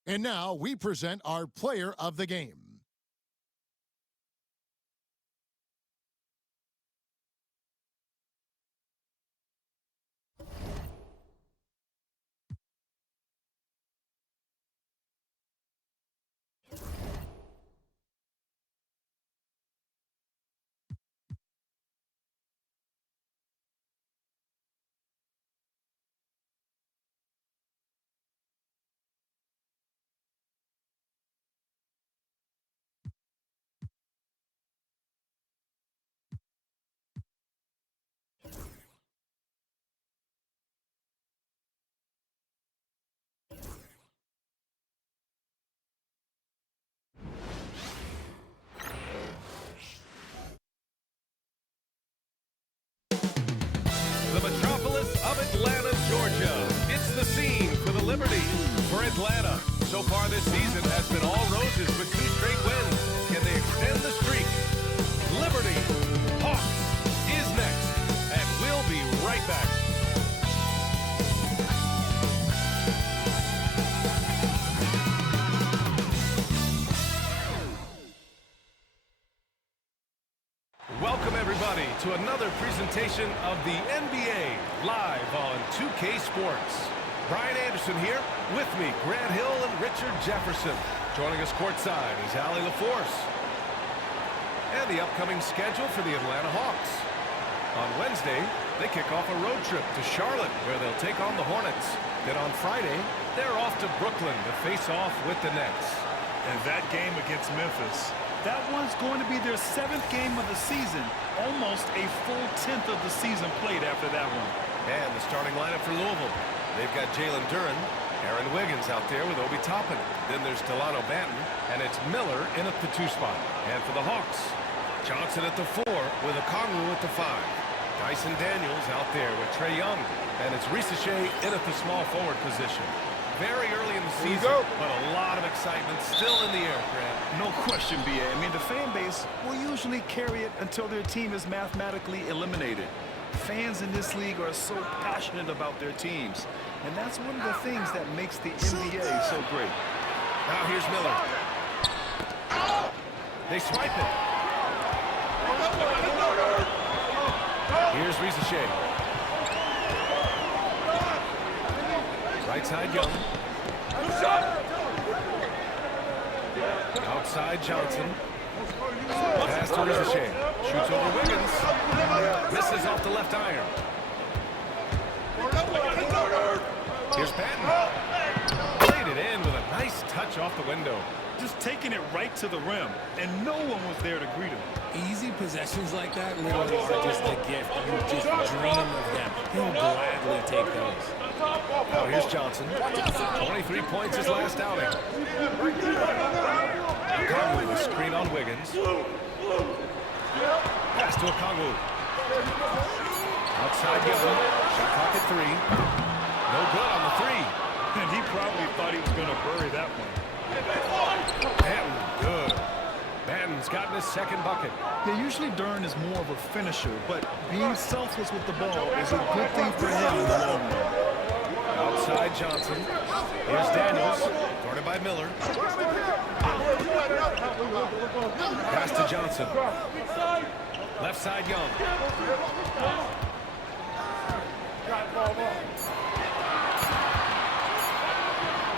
And now we present our player of the game. The metropolis of Atlanta, Georgia. It's the scene for the Liberty. For Atlanta, so far this season has been all roses with 2 straight wins. Can they extend the streak? Liberty Hawks is next, and we'll be right back. Welcome, everybody, to another presentation of the NBA live on 2K Sports. Brian Anderson here. With me, Grant Hill and Richard Jefferson. Joining us courtside is Allie LaForce. And the upcoming schedule for the Atlanta Hawks. On Wednesday, they kick off a road trip to Charlotte, where they'll take on the Hornets. Then on Friday, they're off to Brooklyn to face off with the Nets. And that game against Memphis, that one's going to be their 7th game of the season. Almost a full 10th of the season played after that one. And the starting lineup for Louisville. They've got Jalen Duren, Aaron Wiggins out there with Obi Toppin. Then there's Delano Banton, and it's Miller in at the 2 spot. And for the Hawks, Johnson at the 4 with Okongwu at the 5. Dyson Daniels out there with Trae Young. And it's Risache in at the small forward position. Very early in the season, but a lot of excitement still in the air, Grant. No question, B.A. I mean, the fan base will usually carry it until their team is mathematically eliminated. Fans in this league are so passionate about their teams. And that's one of the things that makes the NBA so great. Now here's Miller. They swipe it. Here's Rizachet. Right side, Young. Outside, Johnson. Pass to Rizachet. Shoots over Wiggins. Misses off the left iron. Here's Patton. Played it in with a nice touch off the window. Just taking it right to the rim, and no one was there to greet him. Easy possessions like that literally are just a gift. You just dream of them. He'll gladly take those. Now here's Johnson. 23 points his last outing. Conley with screen on Wiggins. Pass to Okongwu. Outside Young. Shot clock at 3. No good on the 3. And he probably thought he was going to bury that one. Patton, good. Patton's gotten his second bucket. Yeah, usually Duren is more of a finisher, but being selfless with the ball is a good thing for him in the long run. Outside Johnson. Here's Daniels. Guarded by Miller. Pass to Johnson. Left side Young.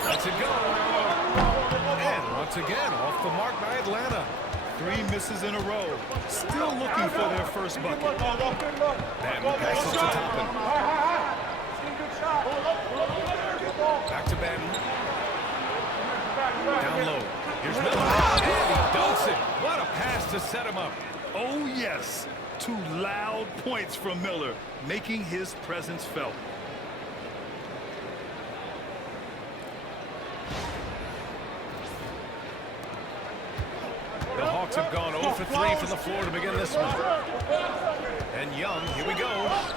Lets it go. And once again, off the mark by Atlanta. 3 misses in a row. Still looking for their first bucket. Patton passes to Toppin. Back to Patton. Down low. Here's Miller. And he dunks it. What a pass to set him up. Oh, yes. 2 loud points from Miller, making his presence felt. The Hawks have gone 0 for 3 from the floor to begin this one. And Young, here we go. Out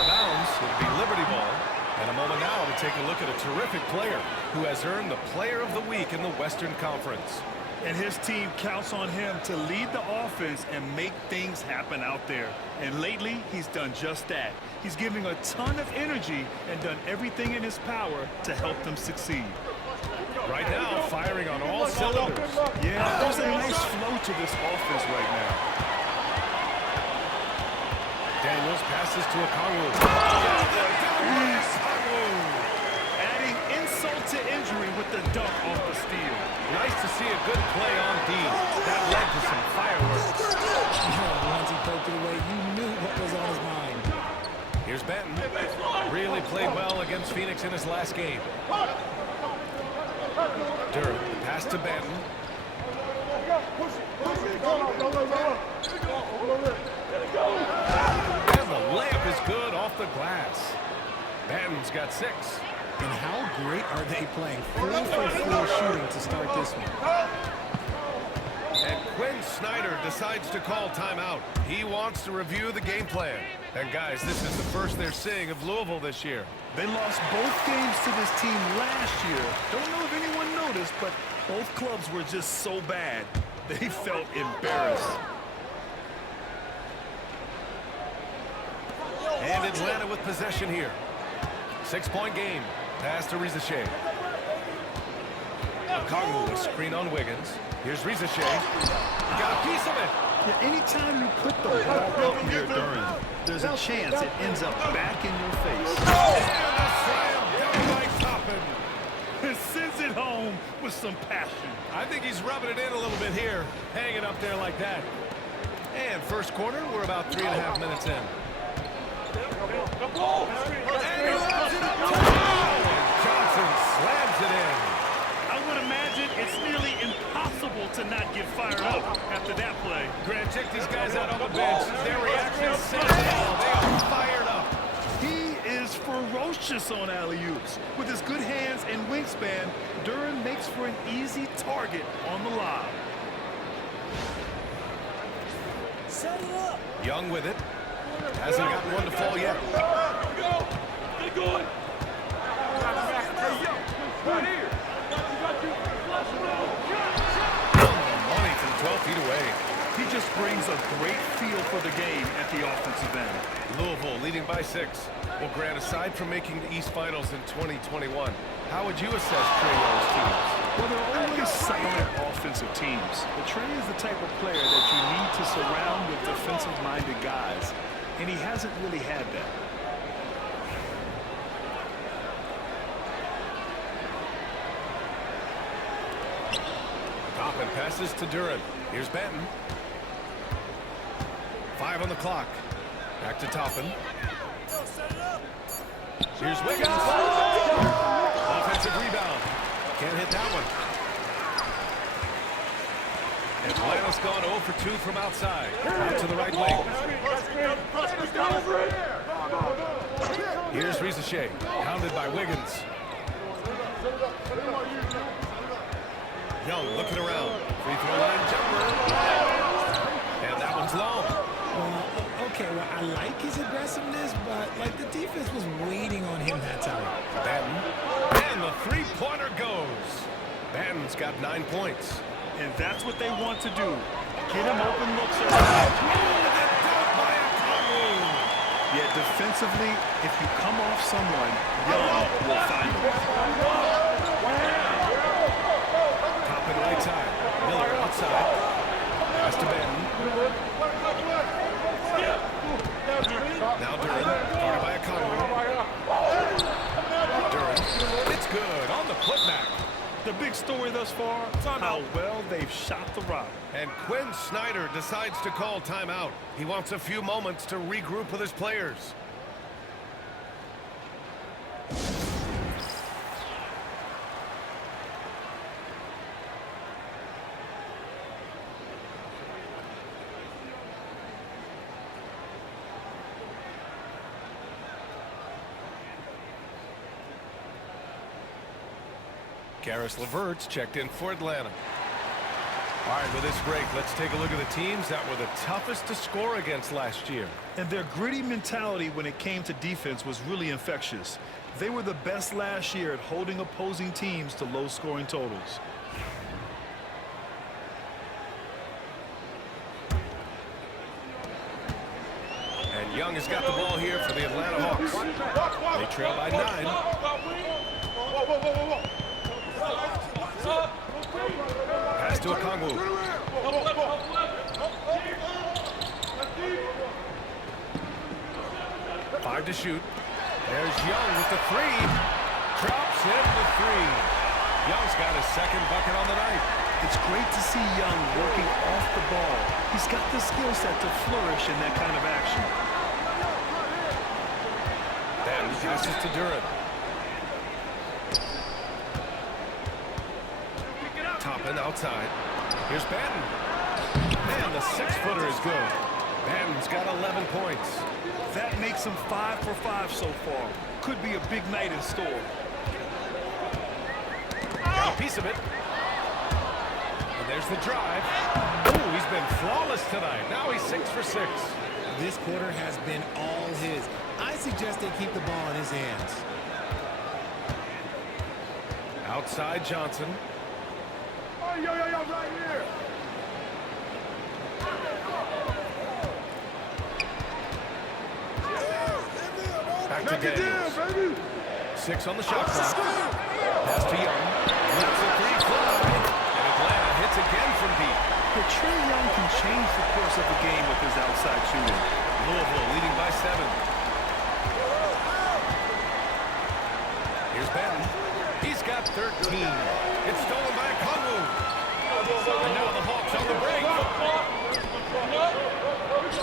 of bounds, it'll be Liberty ball. And a moment now to take a look at a terrific player who has earned the Player of the Week in the Western Conference. And his team counts on him to lead the offense and make things happen out there. And lately, he's done just that. He's giving a ton of energy and done everything in his power to help them succeed. Right now, firing on all cylinders. Yeah, there's a nice flow to this offense right now. Daniels passes to Okongwu. Adding insult to injury with the dunk off the steal. Nice to see a good play on D. That led to some fireworks. Once he poked it away, you knew what was on his mind. Here's Benton. Really played well against Phoenix in his last game. Duren, pass to Benton. And the layup is good off the glass. Benton's got 6. And how great are they playing? 4 for 4 shooting to start this one. And Quinn Snyder decides to call timeout. He wants to review the game plan. And guys, this is the first they're seeing of Louisville this year. They lost both games to this team last year. Don't know if anyone noticed, but both clubs were just so bad. They felt embarrassed. And Atlanta with possession here. 6-point game. Pass to Rizachet. Okongwu with screen on Wiggins. Here's Rizachet. Got a piece of it. Yeah, anytime you put the ball up near Duren, there's a chance it ends up back in your face. And a slam dunk by Toppin. It sends it home with some passion. I think he's rubbing it in a little bit here, hanging up there like that. And first quarter, we're about 3.5 minutes in. Johnson slams it in. I would imagine it's nearly impossible to not get fired up after that play. Grant, check these guys out on the bench. Their reaction says it all. They are fired up. He is ferocious on alley-oops. With his good hands and wingspan, Duren makes for an easy target on the lob. Set it up. Young with it. Hasn't gotten one to fall yet. Get going. Right here. Money from 12 feet away. He just brings a great feel for the game at the offensive end. leading by 6. Well, Grant, aside from making the East Finals in 2021, how would you assess Trae Young's teams? Well, they're always solid offensive teams. But Trae is the type of player that you need to surround with defensive-minded guys, and he hasn't really had that. Toppin passes to Duran. Here's Benton. 5 on the clock. Back to Toppin. Here's Wiggins. Offensive rebound. Can't hit that one. Atlanta's gone 0 for 2 from outside. Out to the right wing. Here's Rizachet. Pounded by Wiggins. Young looking around. Free throw line jumper. And that one's long. Okay, well, I like his aggressiveness, but, like, the defense was waiting on him that time. Batten. And the three-pointer goes. Batten's got 9 points. And that's what they want to do. Get him open looks around. Yeah, defensively, if you come off someone, Young will find him. Top and right side. Miller outside. Pass to Batten. Now Duran, guarded by Okongwu. Duran, it's good on the putback. The big story thus far, how well they've shot the rock. And Quinn Snyder decides to call timeout. He wants a few moments to regroup with his players. Karis LeVert's checked in for Atlanta. All right, with this break, let's take a look at the teams that were the toughest to score against last year. And their gritty mentality when it came to defense was really infectious. They were the best last year at holding opposing teams to low-scoring totals. And Young has got the ball here for the Atlanta Hawks. They trail by 9. Pass to Okongwu. 5 to shoot. There's Young with the 3. Drops in the 3. Young's got his second bucket on the night. It's great to see Young working off the ball. He's got the skill set to flourish in that kind of action. Then passes to Duran. Toppin outside. Here's Batten. And the 6-footer is good. Batten's got 11 points. That makes him 5 for 5 so far. Could be a big night in store. Got a piece of it. And there's the drive. Ooh, he's been flawless tonight. Now he's 6 for 6. This quarter has been all his. I suggest they keep the ball in his hands. Outside Johnson. Right here. Back to Daniels. 6 on the shot clock. Pass to Young. Lets the 3 fly. And Atlanta hits again from deep. But Trae Young can change the course of the game with his outside shooting. Louisville leading by 7. Here's Batten. He's got 13. It's stolen by Okongwu. And now the Hawks on the break.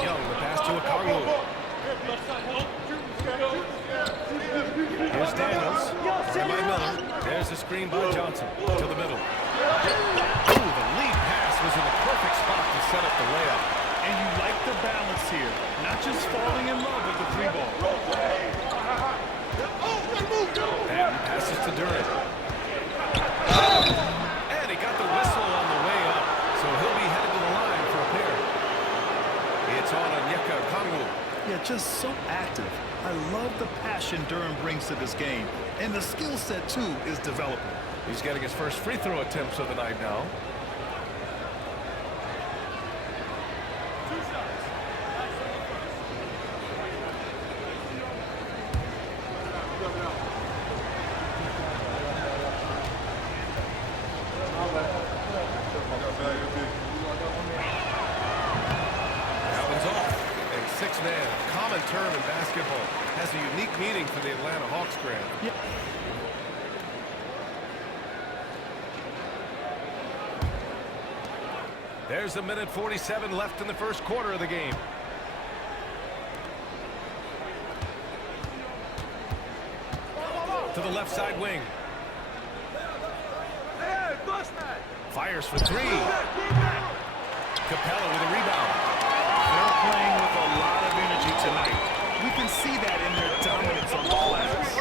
Young, the pass to Okongwu. Here's Daniels. By Miller. There's a screen by Johnson. To the middle. Ooh, the lead pass was in the perfect spot to set up the layup. And you like the balance here. Not just falling in love with the 3-ball. Batten passes to Duran. And he got the whistle on the way up. So he'll be headed to the line for a pair. It's on Onyeka Okongwu. Yeah, just so active. I love the passion Duran brings to this game. And the skill set, too, is developing. He's getting his first free throw attempts of the night now. has a unique meaning for the Atlanta Hawks, Grant. Yeah. There's a minute 47 left in the first quarter of the game. To the left side wing. Fires for three. Capella with a rebound. They're playing with a lot of energy tonight. We can see that in their dominance on the glass.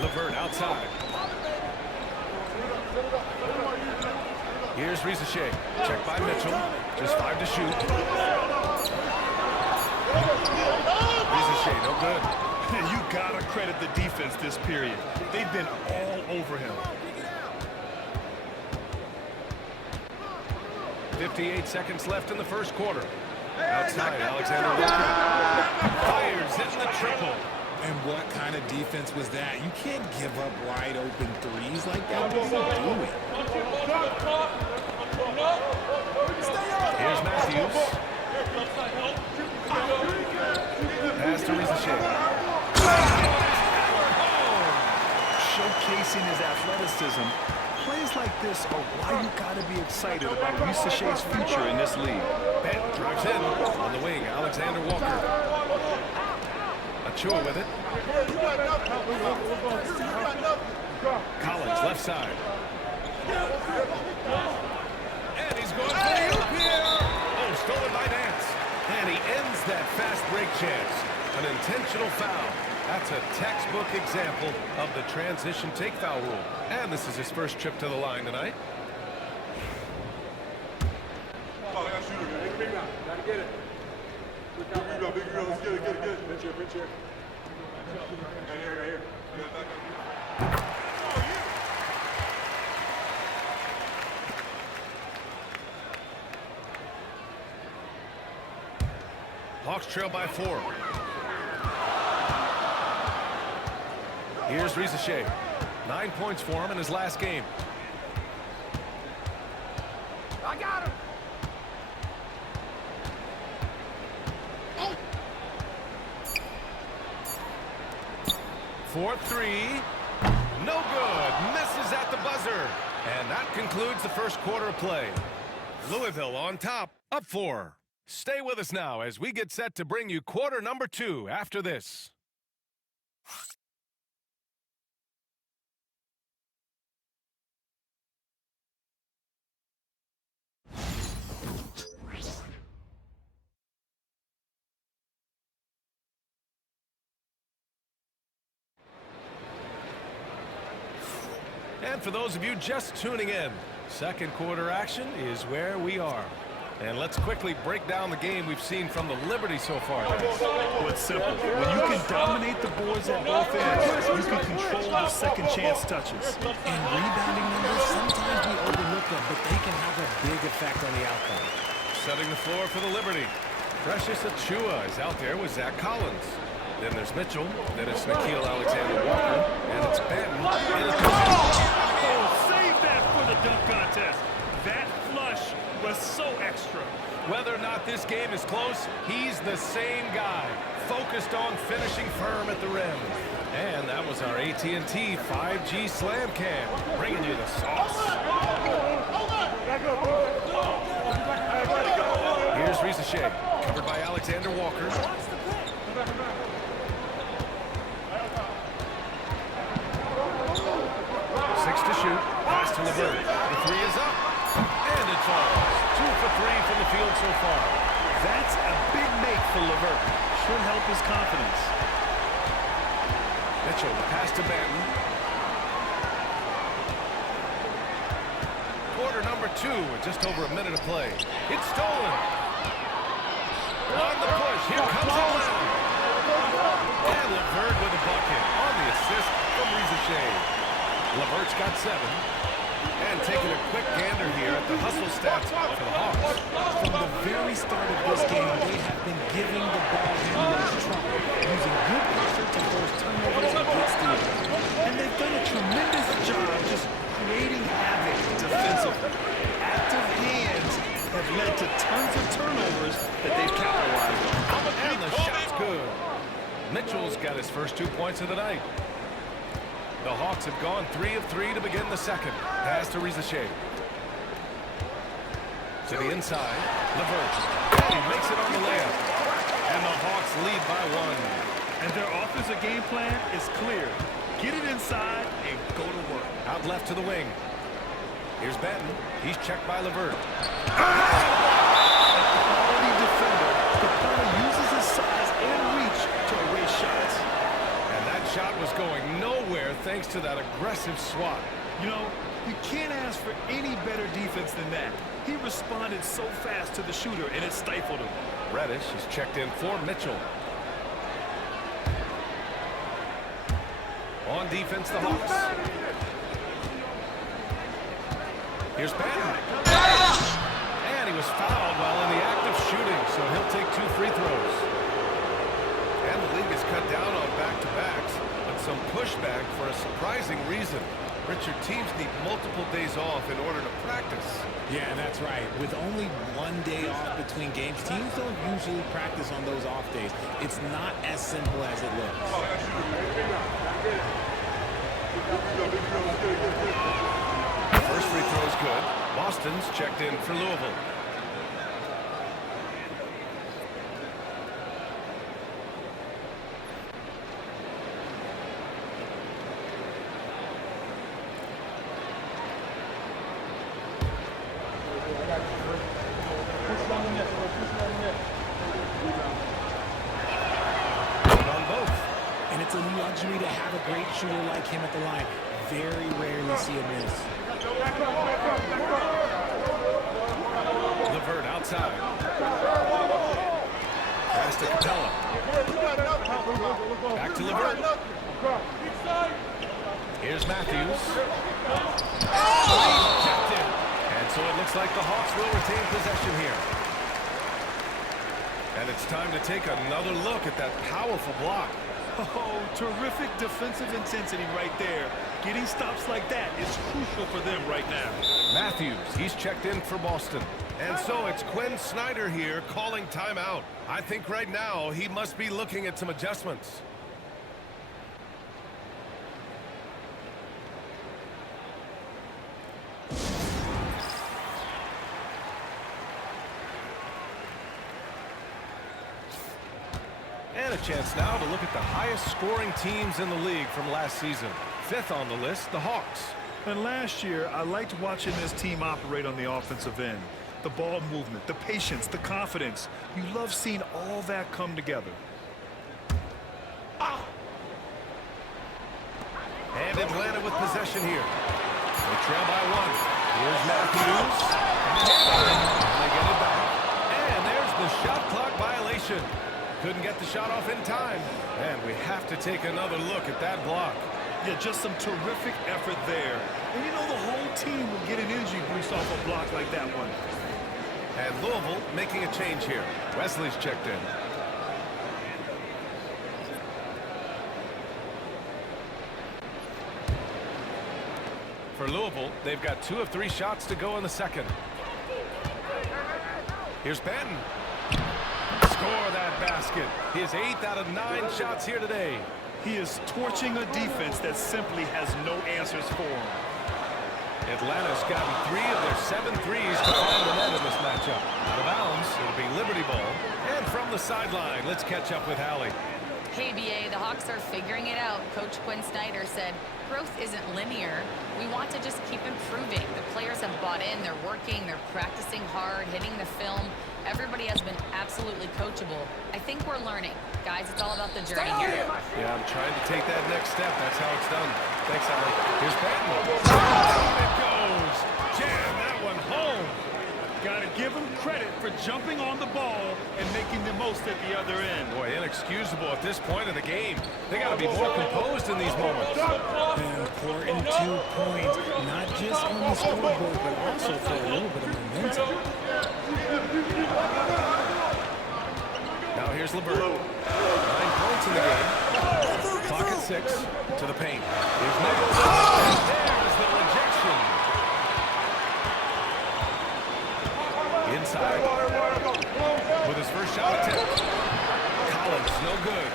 LeVert outside. Here's Rizachet. Checked by Mitchell. Just 5 to shoot. Rizachet, no good. You gotta credit the defense this period. They've been all over him. 58 seconds left in the first quarter. Outside, Alexander Walker. Fires, hitting the triple. And what kind of defense was that? You can't give up wide open threes like that. What are you doing? Here's Matthews. Pass to Rizachet. Showcasing his athleticism. Plays like this are why you gotta be excited about Rizachet's future in this league. Ben drives in on the wing. Alexander Walker. Achua with it. Collins left side. And he's going for the oop here. Oh, stolen by Nance. And he ends that fast break chance. An intentional foul. That's a textbook example of the transition take foul rule. And this is his first trip to the line tonight. Oh, I got shooter, man. Big rebound. Gotta get it. Big rebound, big rebound. Let's get it, get it, get it. Pinch here, pinch here. Right here, right here. Hawks trail by 4. Here's Rizachet. 9 points for him in his last game. I got him. 4-3. No good. Misses at the buzzer. And that concludes the first quarter of play. Louisville on top, up 4. Stay with us now as we get set to bring you quarter number 2 after this. And for those of you just tuning in, second quarter action is where we are. And let's quickly break down the game we've seen from the Liberty so far, guys. Well, it's simple. When you can dominate the boards at both ends, you can control the second chance touches. And rebounding numbers, sometimes we overlook them, but they can have a big effect on the outcome. Setting the floor for the Liberty. Precious Achua is out there with Zach Collins. Then there's Mitchell. Then it's Nickeil Alexander-Walker. And it's Benton. Oh, save that for the dunk contest. That flush was so extra. Whether or not this game is close, he's the same guy. Focused on finishing firm at the rim. And that was our AT&T 5G Slam Cam. Bringing you the sauce. Here's Rizachet. Covered by Alexander Walker. 6 to shoot. Pass to LeVert. The 3 is up. And it falls. 2 for 3 from the field so far. That's a big make for LeVert. Should help his confidence. Mitchell, the pass to Benton. Quarter number 2 with just over a minute of play. It's stolen. On the push. Here comes Atlanta. And LeVert with a bucket on the assist from Rizachet. LeVert's got 7. And taking a quick gander here at the hustle stats for the Hawks. From the very start of this game, they have been giving the ball handlers trouble, using good pressure to force turnovers and get steals. And they've done a tremendous job just creating havoc defensively. Active hands have led to tons of turnovers that they've capitalized on. Mitchell's got his first 2 points of the night. The Hawks have gone 3 of 3 to begin the second. Pass to Rizachet. To the inside, LeVert. He makes it on the layup. And the Hawks lead by 1. And their offensive game plan is clear. Get it inside and go to work. Out left to the wing. Here's Benton. He's checked by LeVert. Quality defender. The player uses his size and reach to erase shots. And that shot was going nowhere thanks to that aggressive swat. You know, you can't ask for any better defense than that. He responded so fast to the shooter, and it stifled him. Reddish is checked in for Mitchell. On defense, the Hawks. Here's Benton. And he was fouled while in the act of shooting, so he'll take 2 free throws. And the league has cut down on back-to-backs, but some pushback for a surprising reason. Richard, teams need multiple days off in order to practice. Yeah, that's right. With only 1 day off between games, teams don't usually practice on those off days. It's not as simple as it looks. First free throw is good. Boston's checked in for Louisville. It's a luxury to have a great shooter like him at the line. Very rarely see a miss. LeVert outside. Pass to Capella. Back to LeVert. Here's Matthews. Rejected. And so it looks like the Hawks will retain possession here. And it's time to take another look at that powerful block. Oh, terrific defensive intensity right there. Getting stops like that is crucial for them right now. Matthews, he's checked in for Boston. And so it's Quinn Snyder here calling timeout. I think right now he must be looking at some adjustments. And a chance now to look at the highest scoring teams in the league from last season. 5th on the list, the Hawks. And last year, I liked watching this team operate on the offensive end. The ball movement, the patience, the confidence. You love seeing all that come together. And Atlanta with possession here. They trail by 1. Here's Matthews. And they get it back. And there's the shot clock violation. Couldn't get the shot off in time. And we have to take another look at that block. Yeah, just some terrific effort there. And you know the whole team will get an energy boost off a block like that one. And Louisville making a change here. Wesley's checked in. For Louisville, they've got 2 of 3 shots to go in the second. Here's Benton. Score that basket. His 8th out of 9 shots here today. He is torching a defense that simply has no answers for him. Atlanta's gotten 3 of their 7 threes to find the net in this matchup. Out of bounds, it'll be Liberty ball. And from the sideline, let's catch up with Hallie. Hey, BA, the Hawks are figuring it out. Coach Quinn Snyder said, growth isn't linear. We want to just keep improving. The players have bought in. They're working. They're practicing hard, hitting the film. Everybody has been absolutely coachable. I think we're learning. Guys, it's all about the journey here. Yeah, I'm trying to take that next step. That's how it's done. Thanks, Allie. Here's Benton. Down it goes. Jam that one home. Got to give him credit for jumping on the ball and making the most at the other end. Boy, inexcusable at this point in the game. They got to be more composed in these moments. An important 2 points, not just on the scoreboard, but also for a little bit of momentum. Now here's LeVert. 9 points in the game. Clock at 6. To the paint. Here's Nichols. And there's the rejection. Inside. With his first shot attempt. Collins, no good.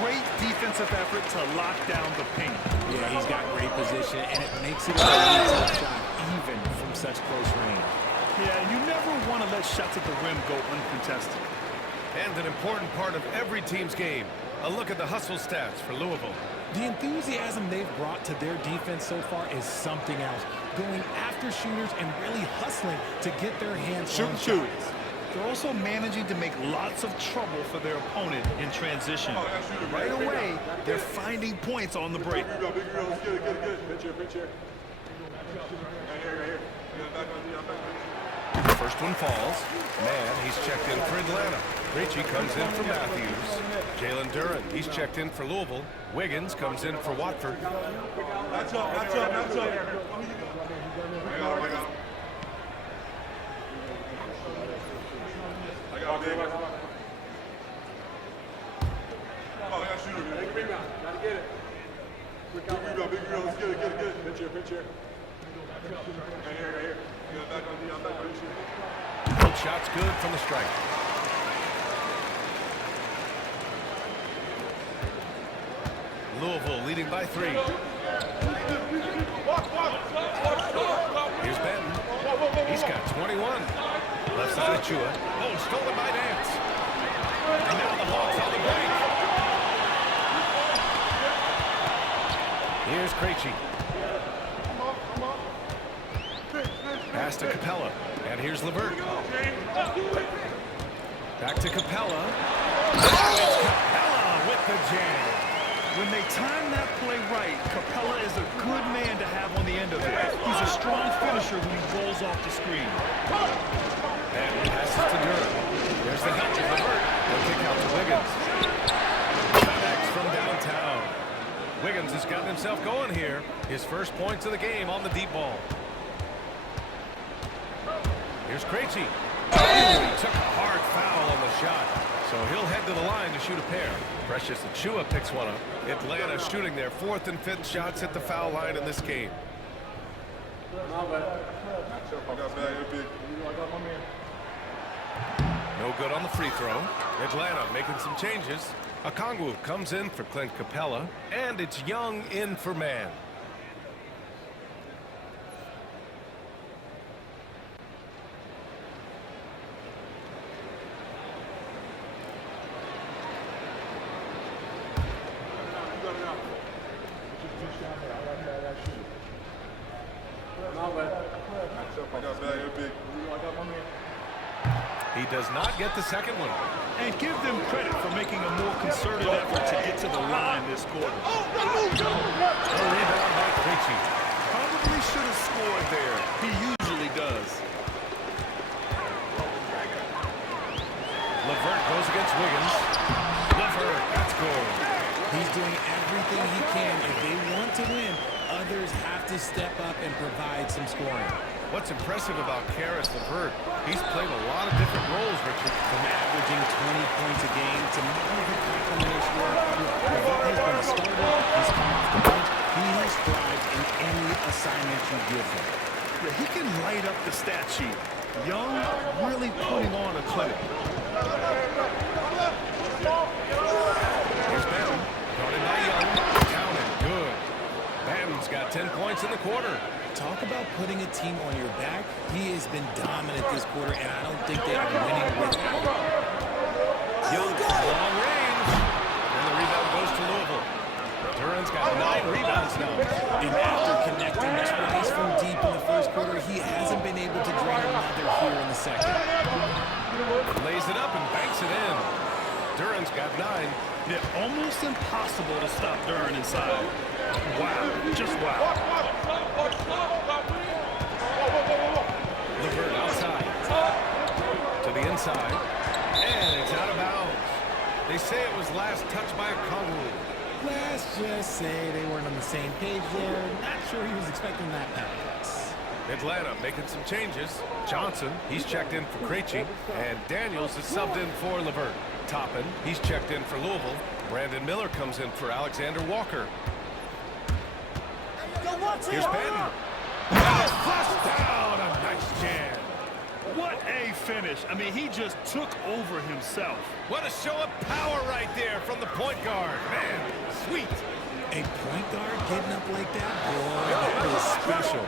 great defensive effort to lock down the paint. Yeah, he's got great position, and it makes it a really tough shot, even from such close range. Yeah, you never want to let shots at the rim go uncontested. And an important part of every team's game, a look at the hustle stats for Louisville. The enthusiasm they've brought to their defense so far is something else. Going after shooters and really hustling to get their hands on shots. They're also managing to make lots of trouble for their opponent in transition. Right away, they're finding points on the break. First one falls. Man, he's checked in for Atlanta. Krejci comes in for Matthews. Jalen Duren, he's checked in for Louisville. Wiggins comes in for Watford. That's up. I got big. Oh, I got shooter, man. Take a rebound. Gotta get it. Big rebound. Let's get it. Pinch here. Right here. You got back on the Both shots good from the strike. Louisville leading by 3. Here's Benton. He's got 21. Left side of Chua. Oh, stolen by Nance. And now the Hawks on the break. Here's Krejci. Pass to Capella. And here's LeVert. Back to Capella. Capella with the jam. When they time that play right, Capella is a good man to have on the end of it. He's a strong finisher when he rolls off the screen. And passes to Duren. There's the help to LeVert. They'll kick out to Wiggins. Connects from downtown. Wiggins has gotten himself going here. His first points of the game on the deep ball. Here's Krejci. Oh, he took a hard foul on the shot. So he'll head to the line to shoot a pair. Precious Achiuwa picks one up. Atlanta shooting their 4th and 5th shots at the foul line in this game. No good on the free throw. Atlanta making some changes. Okongwu comes in for Clint Capella. And it's Young in for Man. He does not get the second one. And give them credit for making a more concerted effort to get to the line this quarter. A rebound by Krejci. Probably should have scored there. He usually does. LeVert goes against Wiggins. LeVert, that's goal. He's doing everything he can. If they want to win, others have to step up and provide some scoring. What's impressive about Caris LeVert, he's played a lot of different roles, Richard. From averaging 20 points a game to more of a combination work. LeVert has been a starter. He's come off the bench. He has thrived in any assignment you give him. Yeah, he can light up the stat sheet. Young really putting on a clinic. Here's Benton. Guarded by Young. Counted. Good. Benton's got 10 points in the quarter. Talk about putting a team on your back. He has been dominant this quarter, and I don't think they are winning without him. Young, long range. And the rebound goes to Louisville. Duren's got 9 rebounds now. And after connecting twice from deep in the first quarter, he hasn't been able to drain another here in the second. Lays it up and banks it in. Duren's got 9. Yeah, almost impossible to stop Duren inside. Wow, just wow. LeVert outside. To the inside. And it's out of bounds. They say it was last touched by Okongwu. Let's just say they weren't on the same page there. Not sure he was expecting that pass. Atlanta making some changes. Johnson, he's checked in for Krejci. And Daniels is subbed in for LeVert. Toppin, he's checked in for Louisville. Brandon Miller comes in for Alexander Walker. Here's Benton. Flushed down, a nice jam. What a finish. I mean, he just took over himself. What a show of power right there from the point guard. Man, sweet. A point guard getting up like that? Boy, that is special.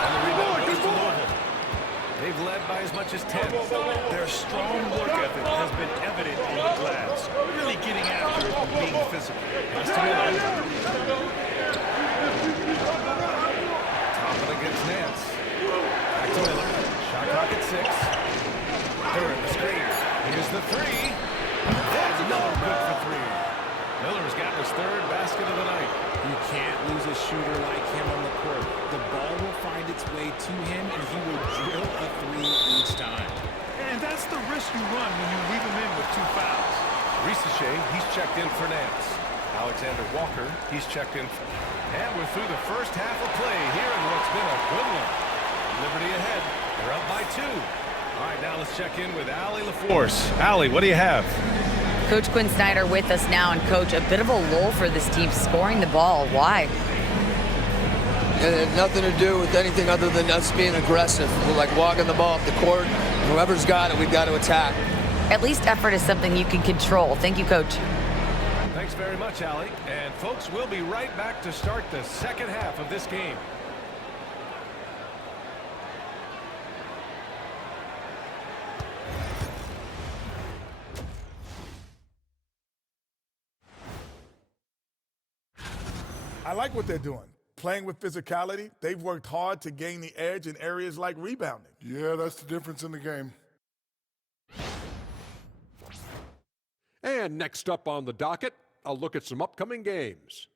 And the rebound goes to Louisville. They've led by as much as 10. Their strong work ethic has been evident on the glass. Really getting after it and being physical. Pass to Miller. Topping against Nance. Back to Miller. Shot clock at 6. During the screen. Here's the three. That's another good for 3. Miller's got his 3rd basket of the night. You can't lose a shooter like him on the court. The ball will find its way to him, and he will drill a 3 each time. And that's the risk you run when you leave him in with 2 fouls. Ricochet, he's checked in for Nance. Alexander Walker, he's checked in. And we're through the first half of play here in what's been a good one. Liberty ahead. They're up by 2. All right, now let's check in with Allie LaForce. Allie, what do you have? Coach Quinn Snyder with us now, and Coach, a bit of a lull for this team scoring the ball. Why? It had nothing to do with anything other than us being aggressive. We're like walking the ball up the court. Whoever's got it, we've got to attack. At least effort is something you can control. Thank you, Coach. Thanks very much, Allie. And folks, we'll be right back to start the second half of this game. I like what they're doing. Playing with physicality, they've worked hard to gain the edge in areas like rebounding. Yeah, that's the difference in the game. And next up on the docket, I'll look at some upcoming games.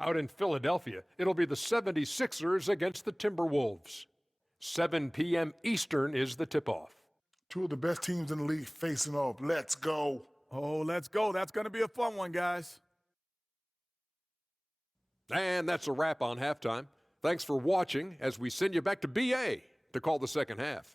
Out in Philadelphia, it'll be the 76ers against the Timberwolves. 7 p.m. Eastern is the tip-off. 2 of the best teams in the league facing off. Let's go. Oh, let's go. That's going to be a fun one, guys. And that's a wrap on halftime. Thanks for watching as we send you back to BA to call the second half.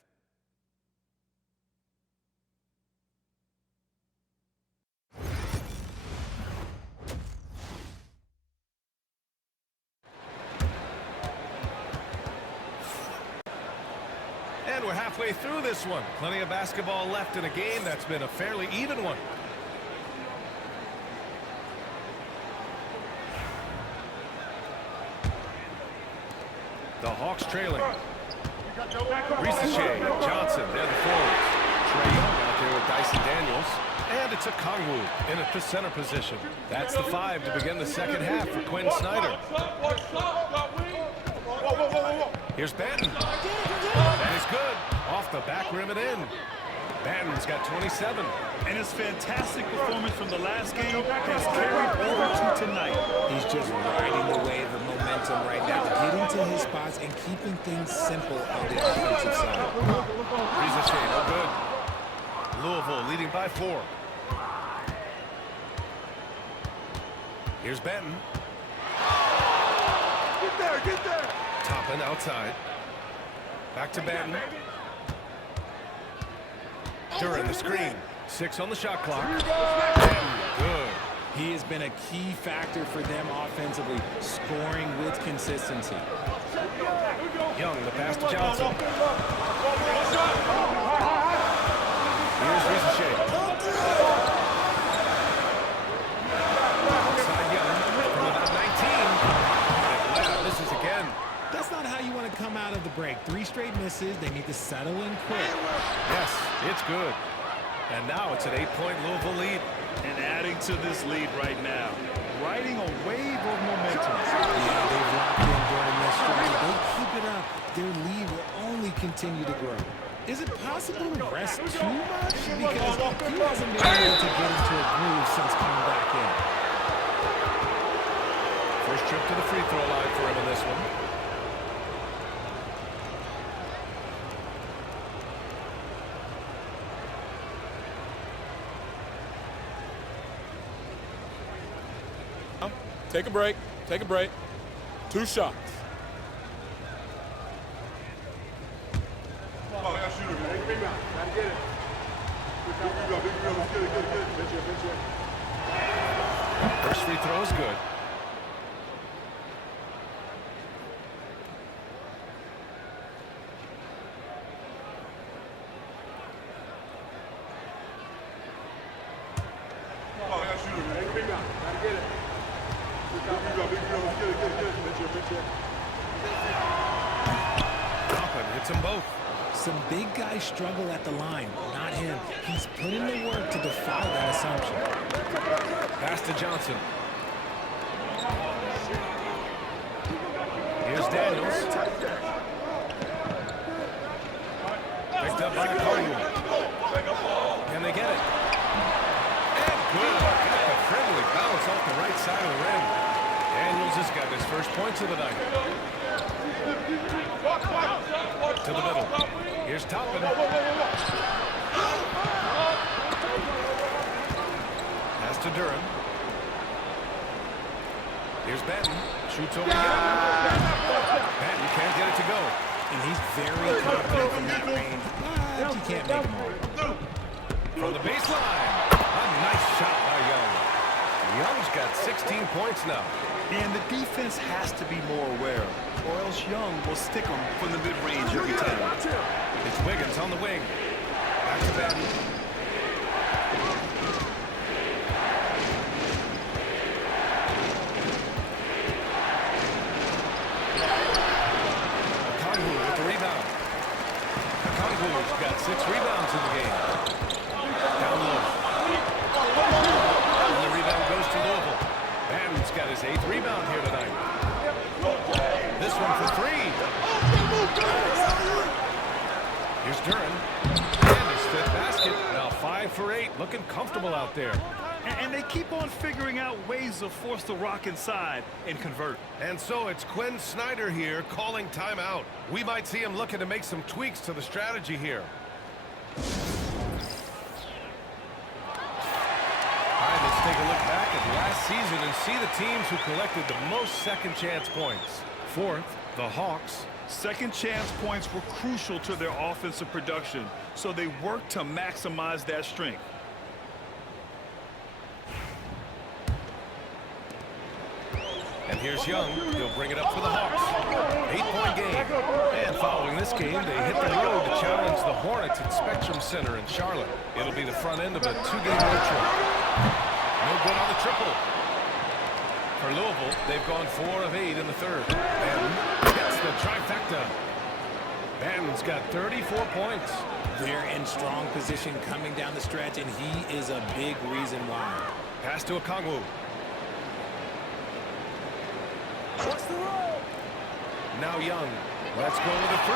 And we're halfway through this one. Plenty of basketball left in a game that's been a fairly even one. The Hawks trailing. Ricochet, Johnson, they're the forwards. Trae Young out there with Dyson Daniels. And it's a Kongwu in at the center position. That's the 5 to begin the second half for Quinn Snyder. Here's Banton. That is good. Off the back rim and in. Banton's got 27. And his fantastic performance from the last game has carried over to tonight. He's just riding the wave of momentum right now, getting to his spots and keeping things simple on the offensive side. Ricochet, no good. Louisville leading by 4. Here's Banton. Get there. Toppin outside. Back to Banton. During the screen. 6 on the shot clock. Good. He has been a key factor for them offensively, scoring with consistency. Young, the pass to Johnson. Here's Ricochet. Outside Young from about 19. Wow, this is again. That's not how you want to come out of the break. 3 straight misses. They need to settle in quick. Yes, it's good. And now it's an 8-point Louisville lead. And adding to this lead right now, riding a wave of momentum. Yeah, they've locked in during this stretch. They keep it up, their lead will only continue to grow. Is it possible to rest too much? Because he hasn't been able to get into a groove since coming back in. First trip to the free throw line for him in this one. Take a break. Take a break. 2 shots. Come on, I got shooter, man. Rebound. Gotta get it. Big rebound. Let's get it. Pinch it. First free throw is good. Toppin hits them both. Some big guys struggle at the line, not him. He's put in the work to defy that assumption. Pass to Johnson. Here's Daniels. Picked up by Cardinal. Can they get it? And good. Got a friendly bounce off the right side of the rim. Daniels has got his first points of the night. To the middle. Here's Toppin. Pass to Durham. Here's Benton. Shoots over here. Benton can't get it to go. And he's very confident from that range, but you can't make him all. From the baseline. A nice shot by Young. Young's got 16 points now. And the defense has to be more aware, or else Young will stick them from the mid-range every time. It's Wiggins on the wing. Back to Benton. Okongwu with the rebound. Okongwu's got 6 rebounds in the game. Down low. And the rebound goes to Louisville. Benton's got his 8th rebound here tonight. This one for 3. Here's Duran. And his 5th basket. Now 5 for 8. Looking comfortable out there. And they keep on figuring out ways to force the rock inside and convert. And so it's Quinn Snyder here calling timeout. We might see him looking to make some tweaks to the strategy here. All right, let's take a look back at last season and see the teams who collected the most second chance points. 4th, the Hawks. Second chance points were crucial to their offensive production, so they worked to maximize that strength. And here's Young. He'll bring it up for the Hawks. 8-point game. And following this game, they hit the road to challenge the Hornets at Spectrum Center in Charlotte. It'll be the front end of a 2-game road trip. No good on the triple. For Louisville, they've gone 4 of 8 in the third. Benton gets the trifecta. Benton's got 34 points. They're in strong position coming down the stretch, and he is a big reason why. Pass to Okongwu. What's the roll? Now Young. Let's go with a 3.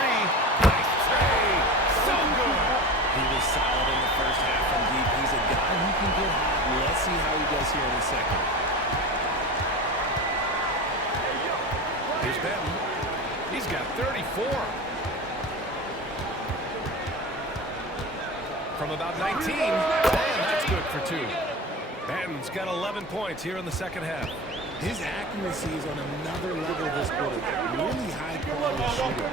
Nice tray. So good. He was solid in the first half from deep. He's a guy who can get hot. Let's see how he does here in the second. Here's Benton. He's got 34. From about 19. And that's good for 2. Benton's got 11 points here in the second half. His accuracy is on another level this quarter. Really high-quality shooter.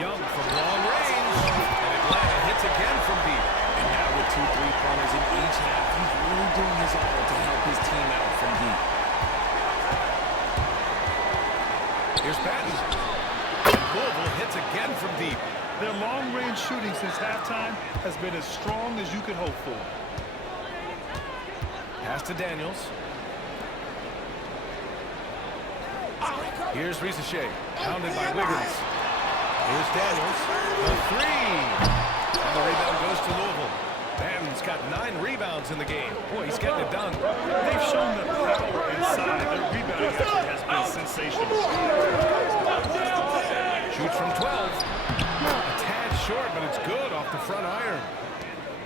Young from long range. And Atlanta hits again from deep. And now with 2 3-pointers in each half, he's really doing his all to help his team out from deep. Here's Benton. Louisville hits again from deep. Their long-range shooting since halftime has been as strong as you could hope for. Pass to Daniels. Here's Risache, pounded by Wiggins. Here's Daniels. The 3. And the rebound goes to Louisville. Benton's got 9 rebounds in the game. Boy, he's getting it done. They've shown the power inside. Their rebounding effort has been sensational. Shoots from 12. A tad short, but it's good off the front iron.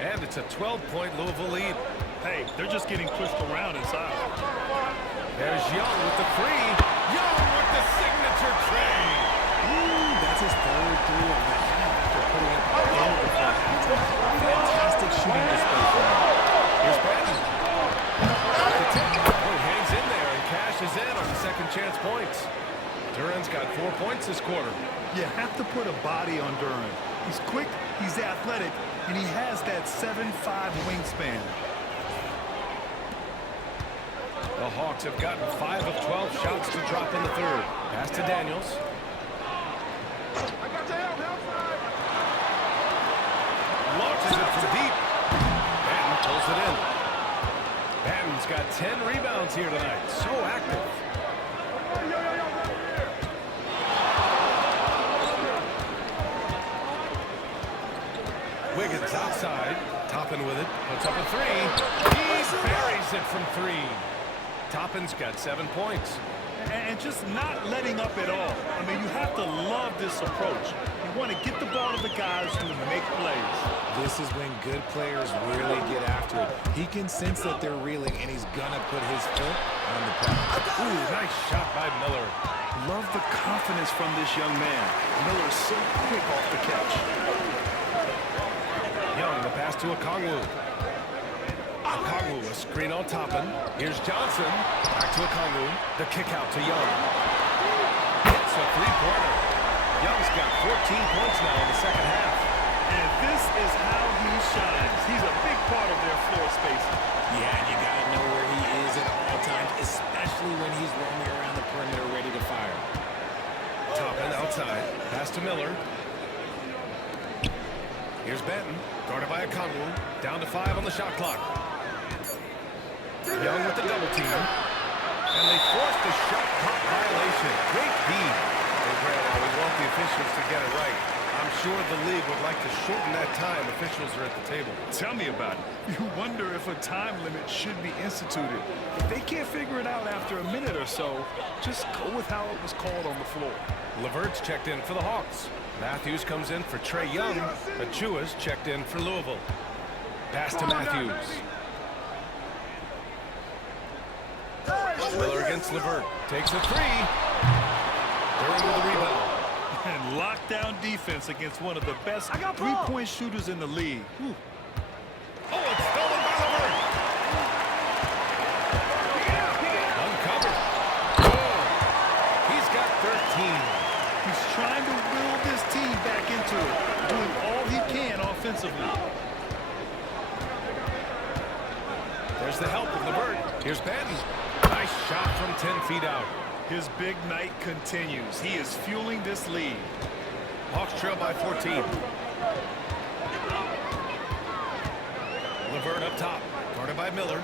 And it's a 12-point Louisville lead. Hey, they're just getting pushed around inside. There's Young with the 3. Young with the signature tray. That's his 3rd 3 of the half after putting up a goal before halftime. Fantastic shooting display for him. Here's Benton. Boy, hangs in there and cashes in on the second chance points. Duran's got 4 points this quarter. You have to put a body on Duran. He's quick, he's athletic, and he has that 7'5" wingspan. The Hawks have gotten 5 of 12 shots to drop in the third. Pass to Daniels. Launches it from deep. Benton pulls it in. Batten's got 10 rebounds here tonight. So active. Wiggins outside. Toppin with it. Puts up a three. He buries it from three. Toppin's got 7 points. And just not letting up at all. I mean, you have to love this approach. You want to get the ball to the guys who make plays. This is when good players really get after it. He can sense that they're reeling, and he's going to put his foot on the pedal. Ooh, nice shot by Miller. Love the confidence from this young man. Miller's so quick off the catch. Young, the pass to Okongwu. Okongwu, a screen on Toppin. Here's Johnson. Back to Okongwu. The kick out to Young. It's a three-pointer. Young's got 14 points now in the second half. And this is how he shines. He's a big part of their floor spacing. Yeah, and you got to know where he is at all times, especially when he's roaming around the perimeter ready to fire. Toppin outside. Pass to Miller. Here's Benton. Guarded by Okongwu. Down to 5 on the shot clock. Young with the double team. And they forced a shot clock violation. Great D. Hey, Brad, we want the officials to get it right. I'm sure the league would like to shorten that time. Officials are at the table. Tell me about it. You wonder if a time limit should be instituted. If they can't figure it out after a minute or so, just go with how it was called on the floor. LeVert's checked in for the Hawks. Matthews comes in for Trae Young. Achua's checked in for Louisville. Pass to Matthews. Miller against LeVert. Takes a three. Durham with the rebound. And lockdown defense against one of the best three-point shooters in the league. Whew. Oh, it's stolen by LeVert. Uncovered. Oh, he's got 13. He's trying to will this team back into it, doing all he can offensively. There's the help of LeVert. Here's Benton. Nice shot from 10 feet out. His big night continues. He is fueling this lead. Hawks trail by 14. LeVert up top. Guarded by Miller.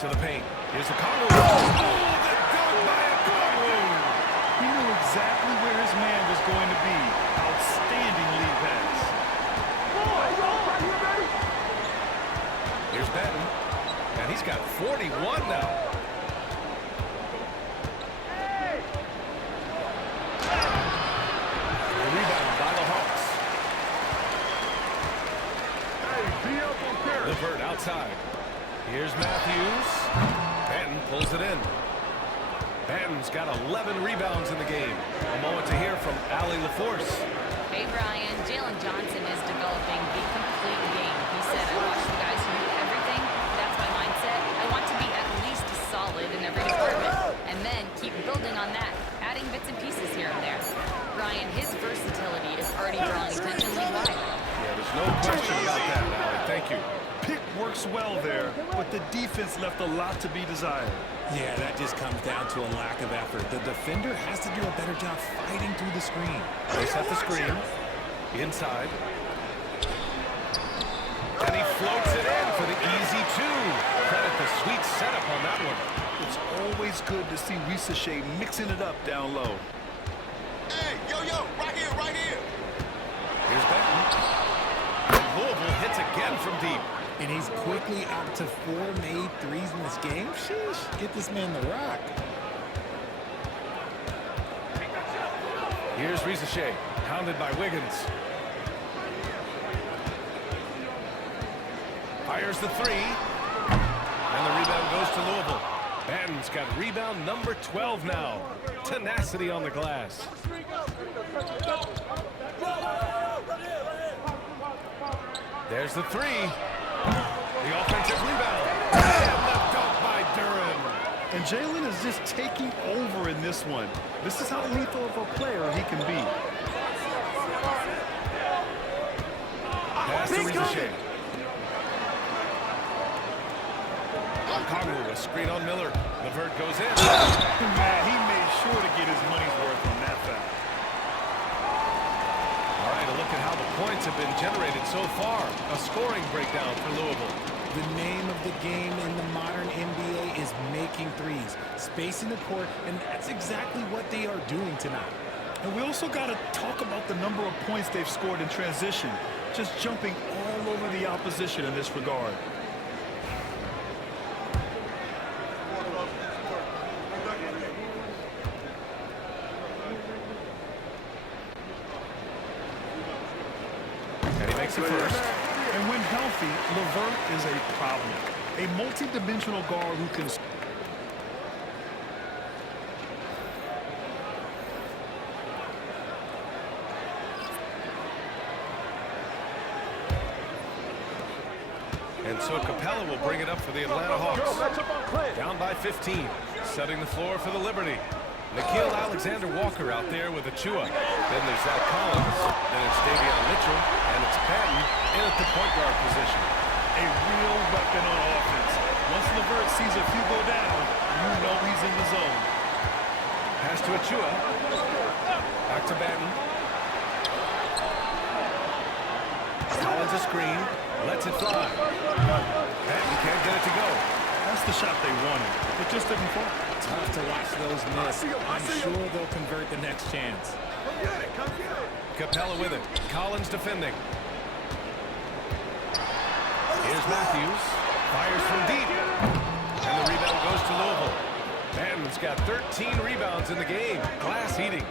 To the paint. Here's Okongwu. Oh, the dunk by Okongwu. He knew exactly where his man was going to be. Outstanding lead pass. Here's Benton. And he's got 41 now. The rebound by the Hawks. LeVert outside. Here's Matthews. Benton pulls it in. Benton's got 11 rebounds in the game. A moment to hear from Allie LaForce. Hey, Brian, Jalen Johnson is developing the complete game. He said, I watch the guys who do everything. That's my mindset. I want to be at least solid in every department. And then keep building on that, adding bits and pieces here and there. Brian, his versatility is already drawing attention league-wide. Yeah, there's no question about that, Allie. Thank you. Pick works well there, but the defense left a lot to be desired. Yeah, that just comes down to a lack of effort. The defender has to do a better job fighting through the screen. They set the screen. Inside. And he floats it in for the easy two. Credit the sweet setup on that one. It's always good to see Risache mixing it up down low. Hey, yo, right here, right here. Here's Benton. Louisville hits again from deep. And he's quickly up to 4 made threes in this game. Sheesh, get this man the rock. Here's Risache, pounded by Wiggins. Fires the three. And the rebound goes to Louisville. Benton's got rebound number 12 now. Tenacity on the glass. There's the three. The offensive rebound. And the dunk by Durham. And Jalen is just taking over in this one. This is how lethal of a player he can be. Pass to Risache. Okongwu, a screen on Miller. LeVert goes in. Man, he made sure to get his money's worth on that foul. All right, a look at how the points have been generated so far. A scoring breakdown for Louisville. The name of the game in the modern NBA is making threes, spacing the court, and that's exactly what they are doing tonight. And we also got to talk about the number of points they've scored in transition, just jumping all over the opposition in this regard. And he makes it first. And when healthy, LeVert is a problem. A multi-dimensional guard who can... And so Capella will bring it up for the Atlanta Hawks. Down by 15, setting the floor for the Liberty. Nickeil Alexander-Walker out there with Achua. Then there's Zach Collins. Then it's Davion Mitchell. And it's Patton in at the point guard position. A real weapon on offense. Once LeVert sees a few go down, you know he's in the zone. Pass to Achua. Back to Patton. Collins a screen. Lets it fly. Patton can't get it to go. That's the shot they wanted. It just didn't fall. Tough to watch those miss. I'm sure they'll convert the next chance. Capella with it. Collins defending. Here's Matthews. Fires from deep. And the rebound goes to Louisville. Patton's got 13 rebounds in the game. Glass heating.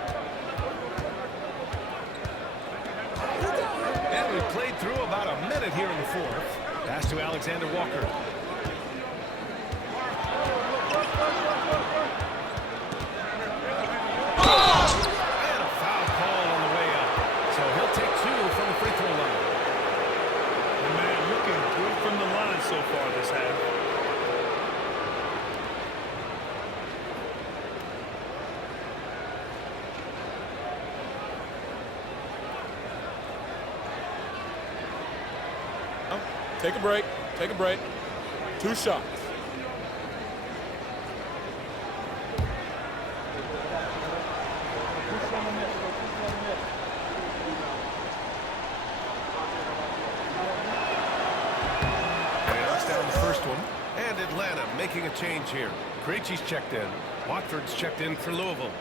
And we played through about a minute here in the fourth. Pass to Alexander Walker. And a foul call on the way up. So he'll take 2 from the free throw line. The man looking good from the line so far this half. Take a break. Take a break. 2 shots. And he knocks down the first one. And Atlanta making a change here. Krejci's checked in. Watford's checked in for Louisville.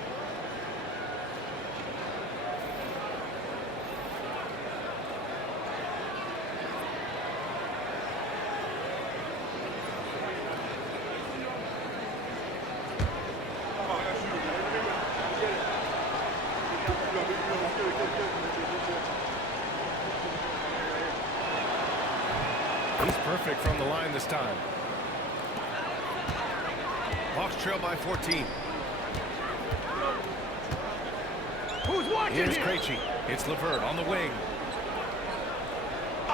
He's perfect from the line this time. Hawks trail by 14. Who's watching? Here's Krejci. It's LeVert on the wing.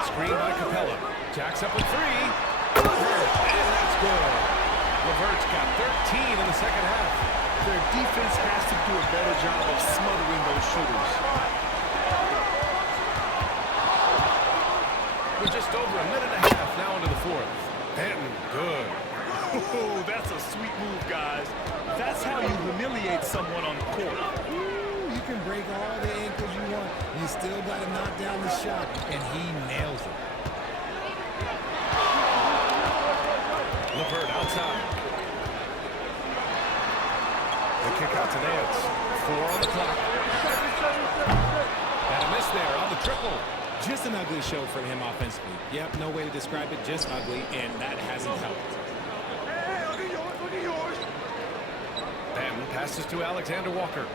Screen by Capella. Jacks up a 3. LeVert, and that's good. LeVert's got 13 in the second half. Their defense has to do a better job of smothering those shooters. We're just over a minute and a half now into the fourth. Patton, good. Oh, that's a sweet move, guys. That's how you humiliate someone on the court. Ooh, you can break all the ankles you want. You still got to knock down the shot, and he nails it. LeVert outside. The kick out to Nance. 4 on the clock. And a miss there on the triple. Just an ugly show from him offensively. Yep, no way to describe it, just ugly, and that hasn't helped. Patton passes to Alexander Walker.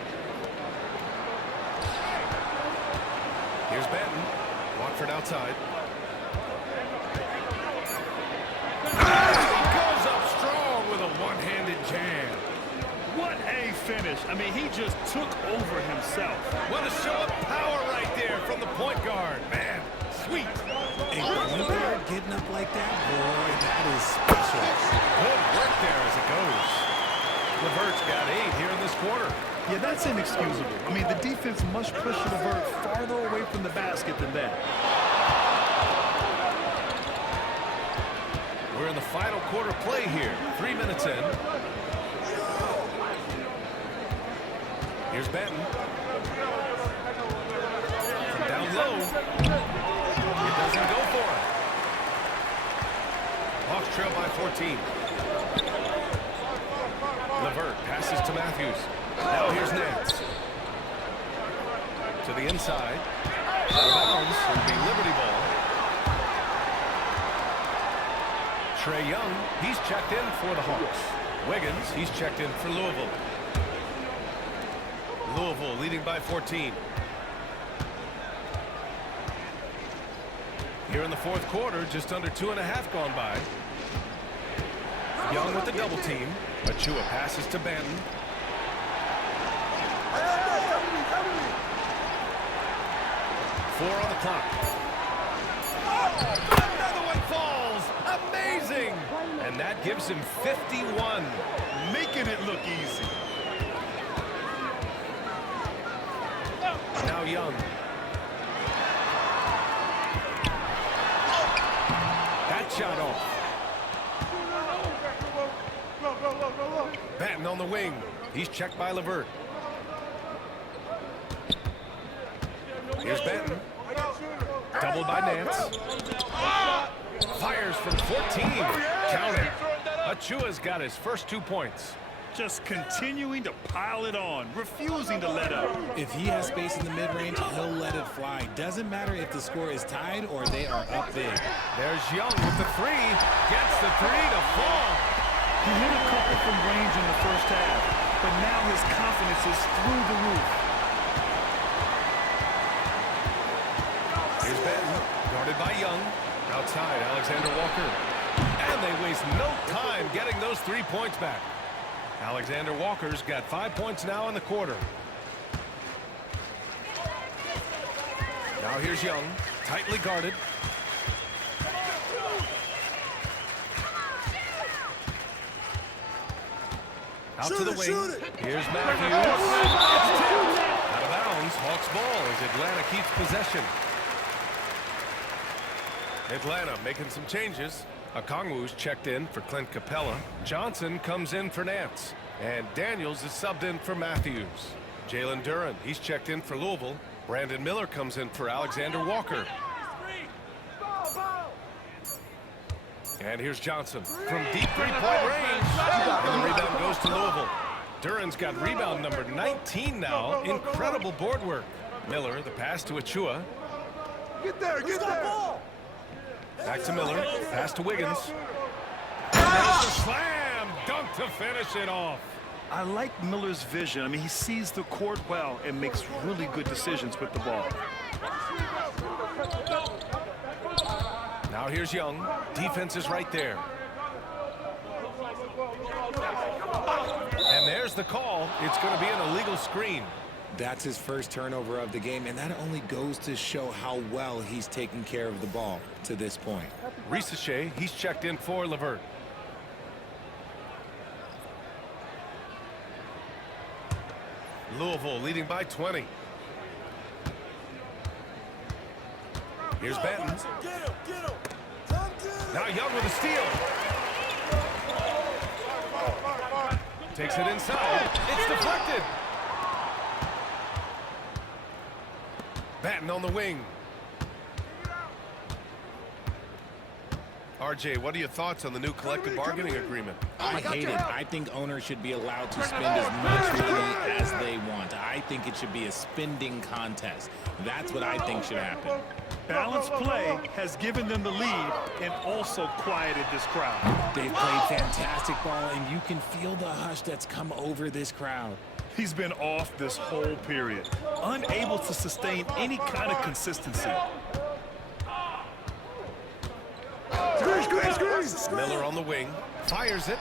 Here's Patton. Watford outside. He goes up strong with a one-handed jam. What a finish. I mean, he just took over himself. What a show of power right there from the point guard. Man, sweet. A point guard getting up like that, boy, that is special. Good work there as it goes. LeVert's got 8 here in this quarter. Yeah, that's inexcusable. I mean, the defense must push LeVert farther away from the basket than that. We're in the final quarter play here. 3 minutes in. Here's Patton. From down low. It doesn't go for it. Hawks trail by 14. LeVert passes to Matthews. Now here's Nance. To the inside. Out of bounds. It'll be Liberty ball. Trae Young, he's checked in for the Hawks. Wiggins, he's checked in for Louisville. Louisville leading by 14. Here in the fourth quarter, just under 2.5 gone by. Young with the double team. Achua passes to Banton. Four on the clock. Another one falls. Amazing. And that gives him 51. Making it look easy. Now Young. That shot off. Banton on the wing. He's checked by LeVert. Here's Banton. Doubled by Nance. Fires from 14. Count it. Achua's got his first 2 points. Just continuing to pile it on, refusing to let up. If he has space in the mid-range, he'll let it fly. Doesn't matter if the score is tied or they are up big. There's Young with the three. Gets the three to fall. He hit a couple from range in the first half, but now his confidence is through the roof. Here's Banton, guarded by Young. Outside, Alexander Walker. And they waste no time getting those 3 points back. Alexander Walker's got 5 points now in the quarter. Now here's Young, tightly guarded. Out to the wing. Here's Matthews. Out of bounds. Hawks ball as Atlanta keeps possession. Atlanta making some changes. Okongwu's checked in for Clint Capella. Johnson comes in for Nance. And Daniels is subbed in for Matthews. Jalen Duren, he's checked in for Louisville. Brandon Miller comes in for Alexander Walker. And here's Johnson from deep three-point range. And the rebound goes to Louisville. Duren's got rebound number 19 now. Incredible board work. Miller, the pass to Achua. Get there, get there. Back to Miller. Pass to Wiggins. And there's the slam dunk to finish it off. I like Miller's vision. I mean, he sees the court well and makes really good decisions with the ball. Now here's Young. Defense is right there. And there's the call. It's going to be an illegal screen. That's his first turnover of the game, and that only goes to show how well he's taken care of the ball to this point. Risache, he's checked in for LeVert. Louisville leading by 20. Here's Banton. Now Young with a steal. Takes it inside. It's deflected. Banton on the wing. RJ, what are your thoughts on the new collective bargaining agreement? I hate it. I think owners should be allowed to spend as much money as they want. I think it should be a spending contest. That's what I think should happen. Balanced play has given them the lead and also quieted this crowd. They've played fantastic ball, and you can feel the hush that's come over this crowd. He's been off this whole period, unable to sustain any kind of consistency. Miller on the wing, fires it.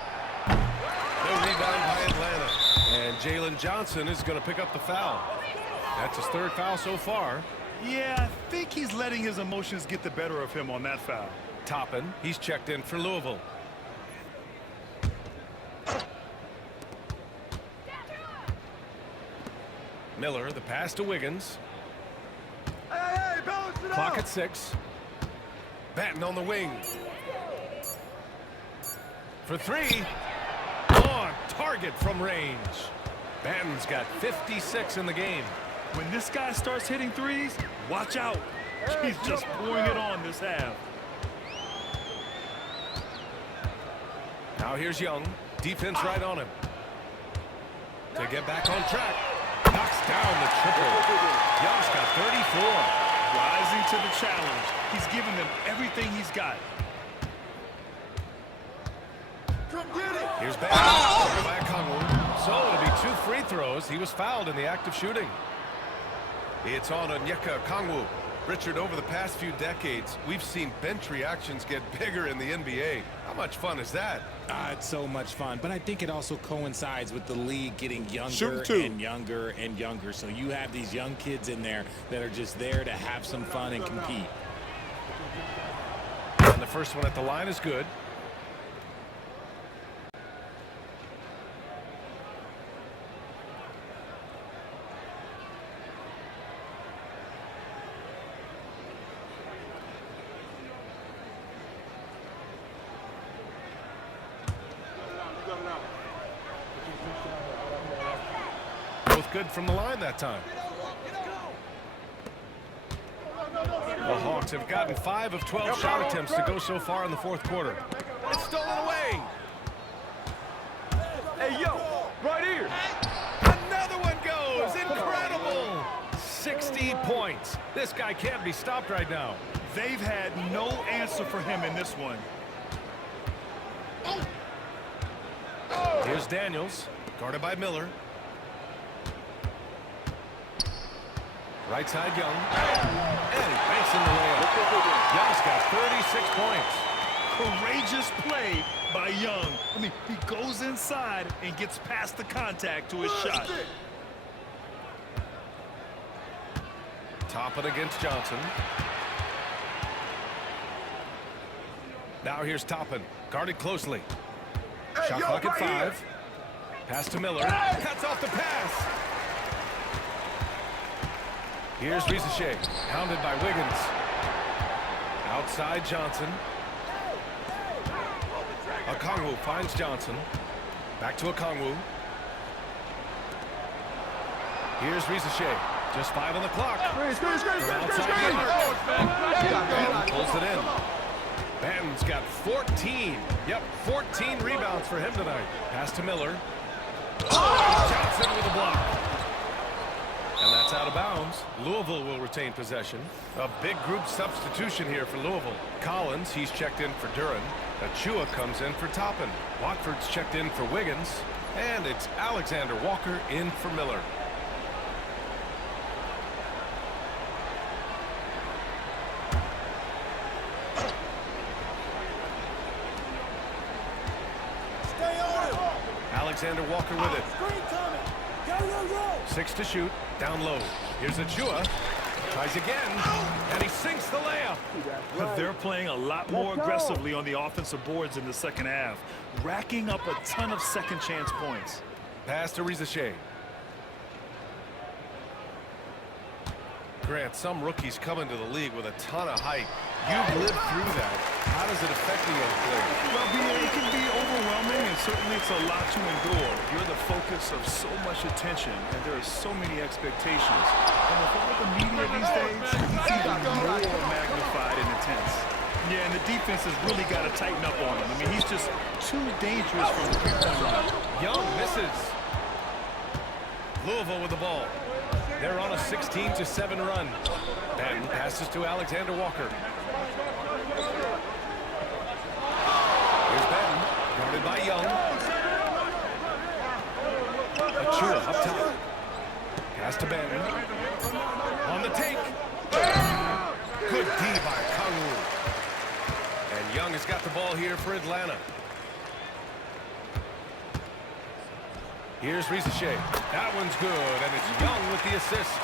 No rebound by Atlanta. And Jalen Johnson is going to pick up the foul. That's his third foul so far. Yeah, I think he's letting his emotions get the better of him on that foul. Toppin, he's checked in for Louisville. Miller, the pass to Wiggins. Clock at 6. Banton on the wing. For 3. On target from range. Banton's got 56 in the game. When this guy starts hitting threes, watch out. He's just pouring it on this half. Now here's Young. Defense right on him. To get back on track. Knocks down the triple. Young's got 34. Rising to the challenge. He's giving them everything he's got. Here's back by Kangwoo. So it'll be 2 free throws. He was fouled in the act of shooting. It's on Onyeka Kangwoo. Richard, over the past few decades, we've seen bench reactions get bigger in the NBA. How much fun is that? It's so much fun, but I think it also coincides with the league getting younger and younger and younger. So you have these young kids in there that are just there to have some fun and compete. And the first one at the line is good. Both good from the line that time. The Hawks have gotten 5 of 12 shot attempts to go so far in the fourth quarter. It's stolen away. Hey, yo, right here. Another one goes. Incredible. 60 points. This guy can't be stopped right now. They've had no answer for him in this one. Here's Daniels, guarded by Miller. Right side, Young. And he banks in the layup. Young's got 36 points. Courageous play by Young. I mean, he goes inside and gets past the contact to his shot. Toppin against Johnson. Now here's Toppin, guarded closely. Shot clock at 5. Pass to Miller. Cuts off the pass. Here's Rizachet, hounded by Wiggins. Outside Johnson. Okongwu finds Johnson. Back to Okongwu. Here's Rizachet. Just 5 on the clock. Outside pulls it in. Banton's got 14. Yep, 14 rebounds for him tonight. Pass to Miller. Johnson with a block. And that's out of bounds. Louisville will retain possession. A big group substitution here for Louisville. Collins, he's checked in for Duran. Achua comes in for Toppin. Watford's checked in for Wiggins. And it's Alexander Walker in for Miller. Alexander Walker with it. 6 to shoot. Down low. Here's Achua. Tries again. And he sinks the layup. They're playing a lot more aggressively on the offensive boards in the second half, racking up a ton of second chance points. Pass to Rizachet. Grant, some rookies come into the league with a ton of hype. You've lived through that. How does it affect the young player? Well, it can be overwhelming, and certainly it's a lot to endure. You're the focus of so much attention, and there are so many expectations. And with all the media these days, it's even more magnified and intense. Yeah, and the defense has really got to tighten up on him. I mean, he's just too dangerous from the three-point line. Young misses. Louisville with the ball. They're on a 16-7 run. Banton passes to Alexander Walker. Here's Banton, guarded by Young. Achua up top. Pass to Banton. On the take. Good D by Kangwoo. And Young has got the ball here for Atlanta. Here's Rizachet. That one's good, and it's Young with the assist.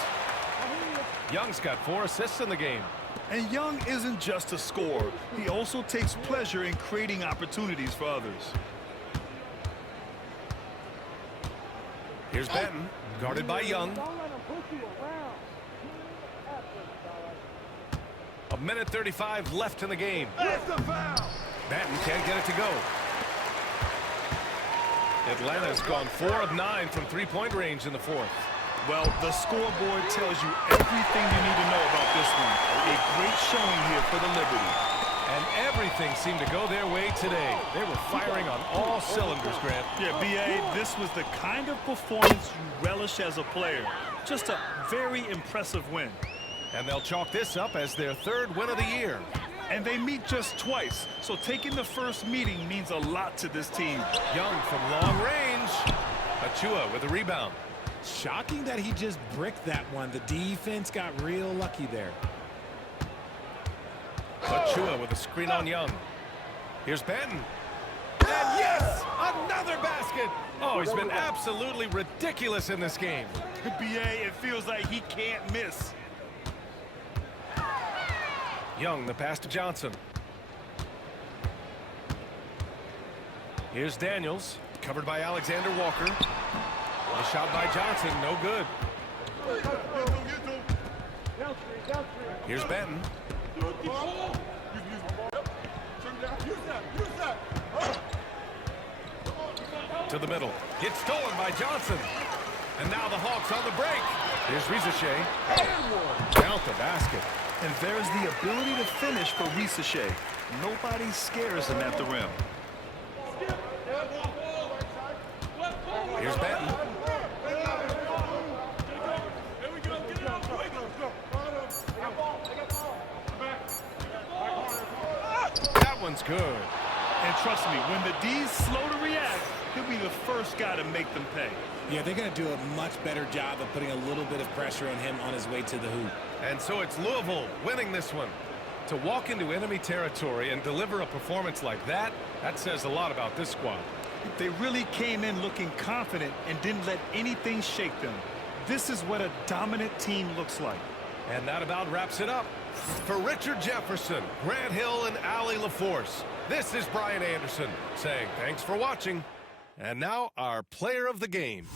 Young's got 4 assists in the game. And Young isn't just a scorer. He also takes pleasure in creating opportunities for others. Here's Banton, guarded by Young. A minute 35 left in the game. Banton can't get it to go. Atlanta's gone 4 of 9 from three-point range in the fourth. Well, the scoreboard tells you everything you need to know about this one. A great showing here for the Liberty. And everything seemed to go their way today. They were firing on all cylinders, Grant. Yeah, B.A., this was the kind of performance you relish as a player. Just a very impressive win. And they'll chalk this up as their 3rd win of the year. And they meet just twice, so taking the first meeting means a lot to this team. Young from long range. Achua with a rebound. Shocking that he just bricked that one. The defense got real lucky there. Achua with a screen on Young. Here's Benton. And yes, another basket. Oh, he's been absolutely ridiculous in this game. B.A., it feels like he can't miss. Young, the pass to Johnson. Here's Daniels, covered by Alexander Walker. The shot by Johnson, no good. Here's Benton. To the middle. It's stolen by Johnson. And now the Hawks on the break. Here's Rizachet. Count the basket. And there's the ability to finish for Rizachet. Nobody scares him at the rim. Here's Benton. That one's good. And trust me, when the D's slow to react, he'll be the first guy to make them pay. Yeah, they're going to do a much better job of putting a little bit of pressure on him on his way to the hoop. And so it's Louisville winning this one. To walk into enemy territory and deliver a performance like that, that says a lot about this squad. They really came in looking confident and didn't let anything shake them. This is what a dominant team looks like. And that about wraps it up. For Richard Jefferson, Grant Hill, and Allie LaForce, this is Brian Anderson saying thanks for watching. And now our player of the game.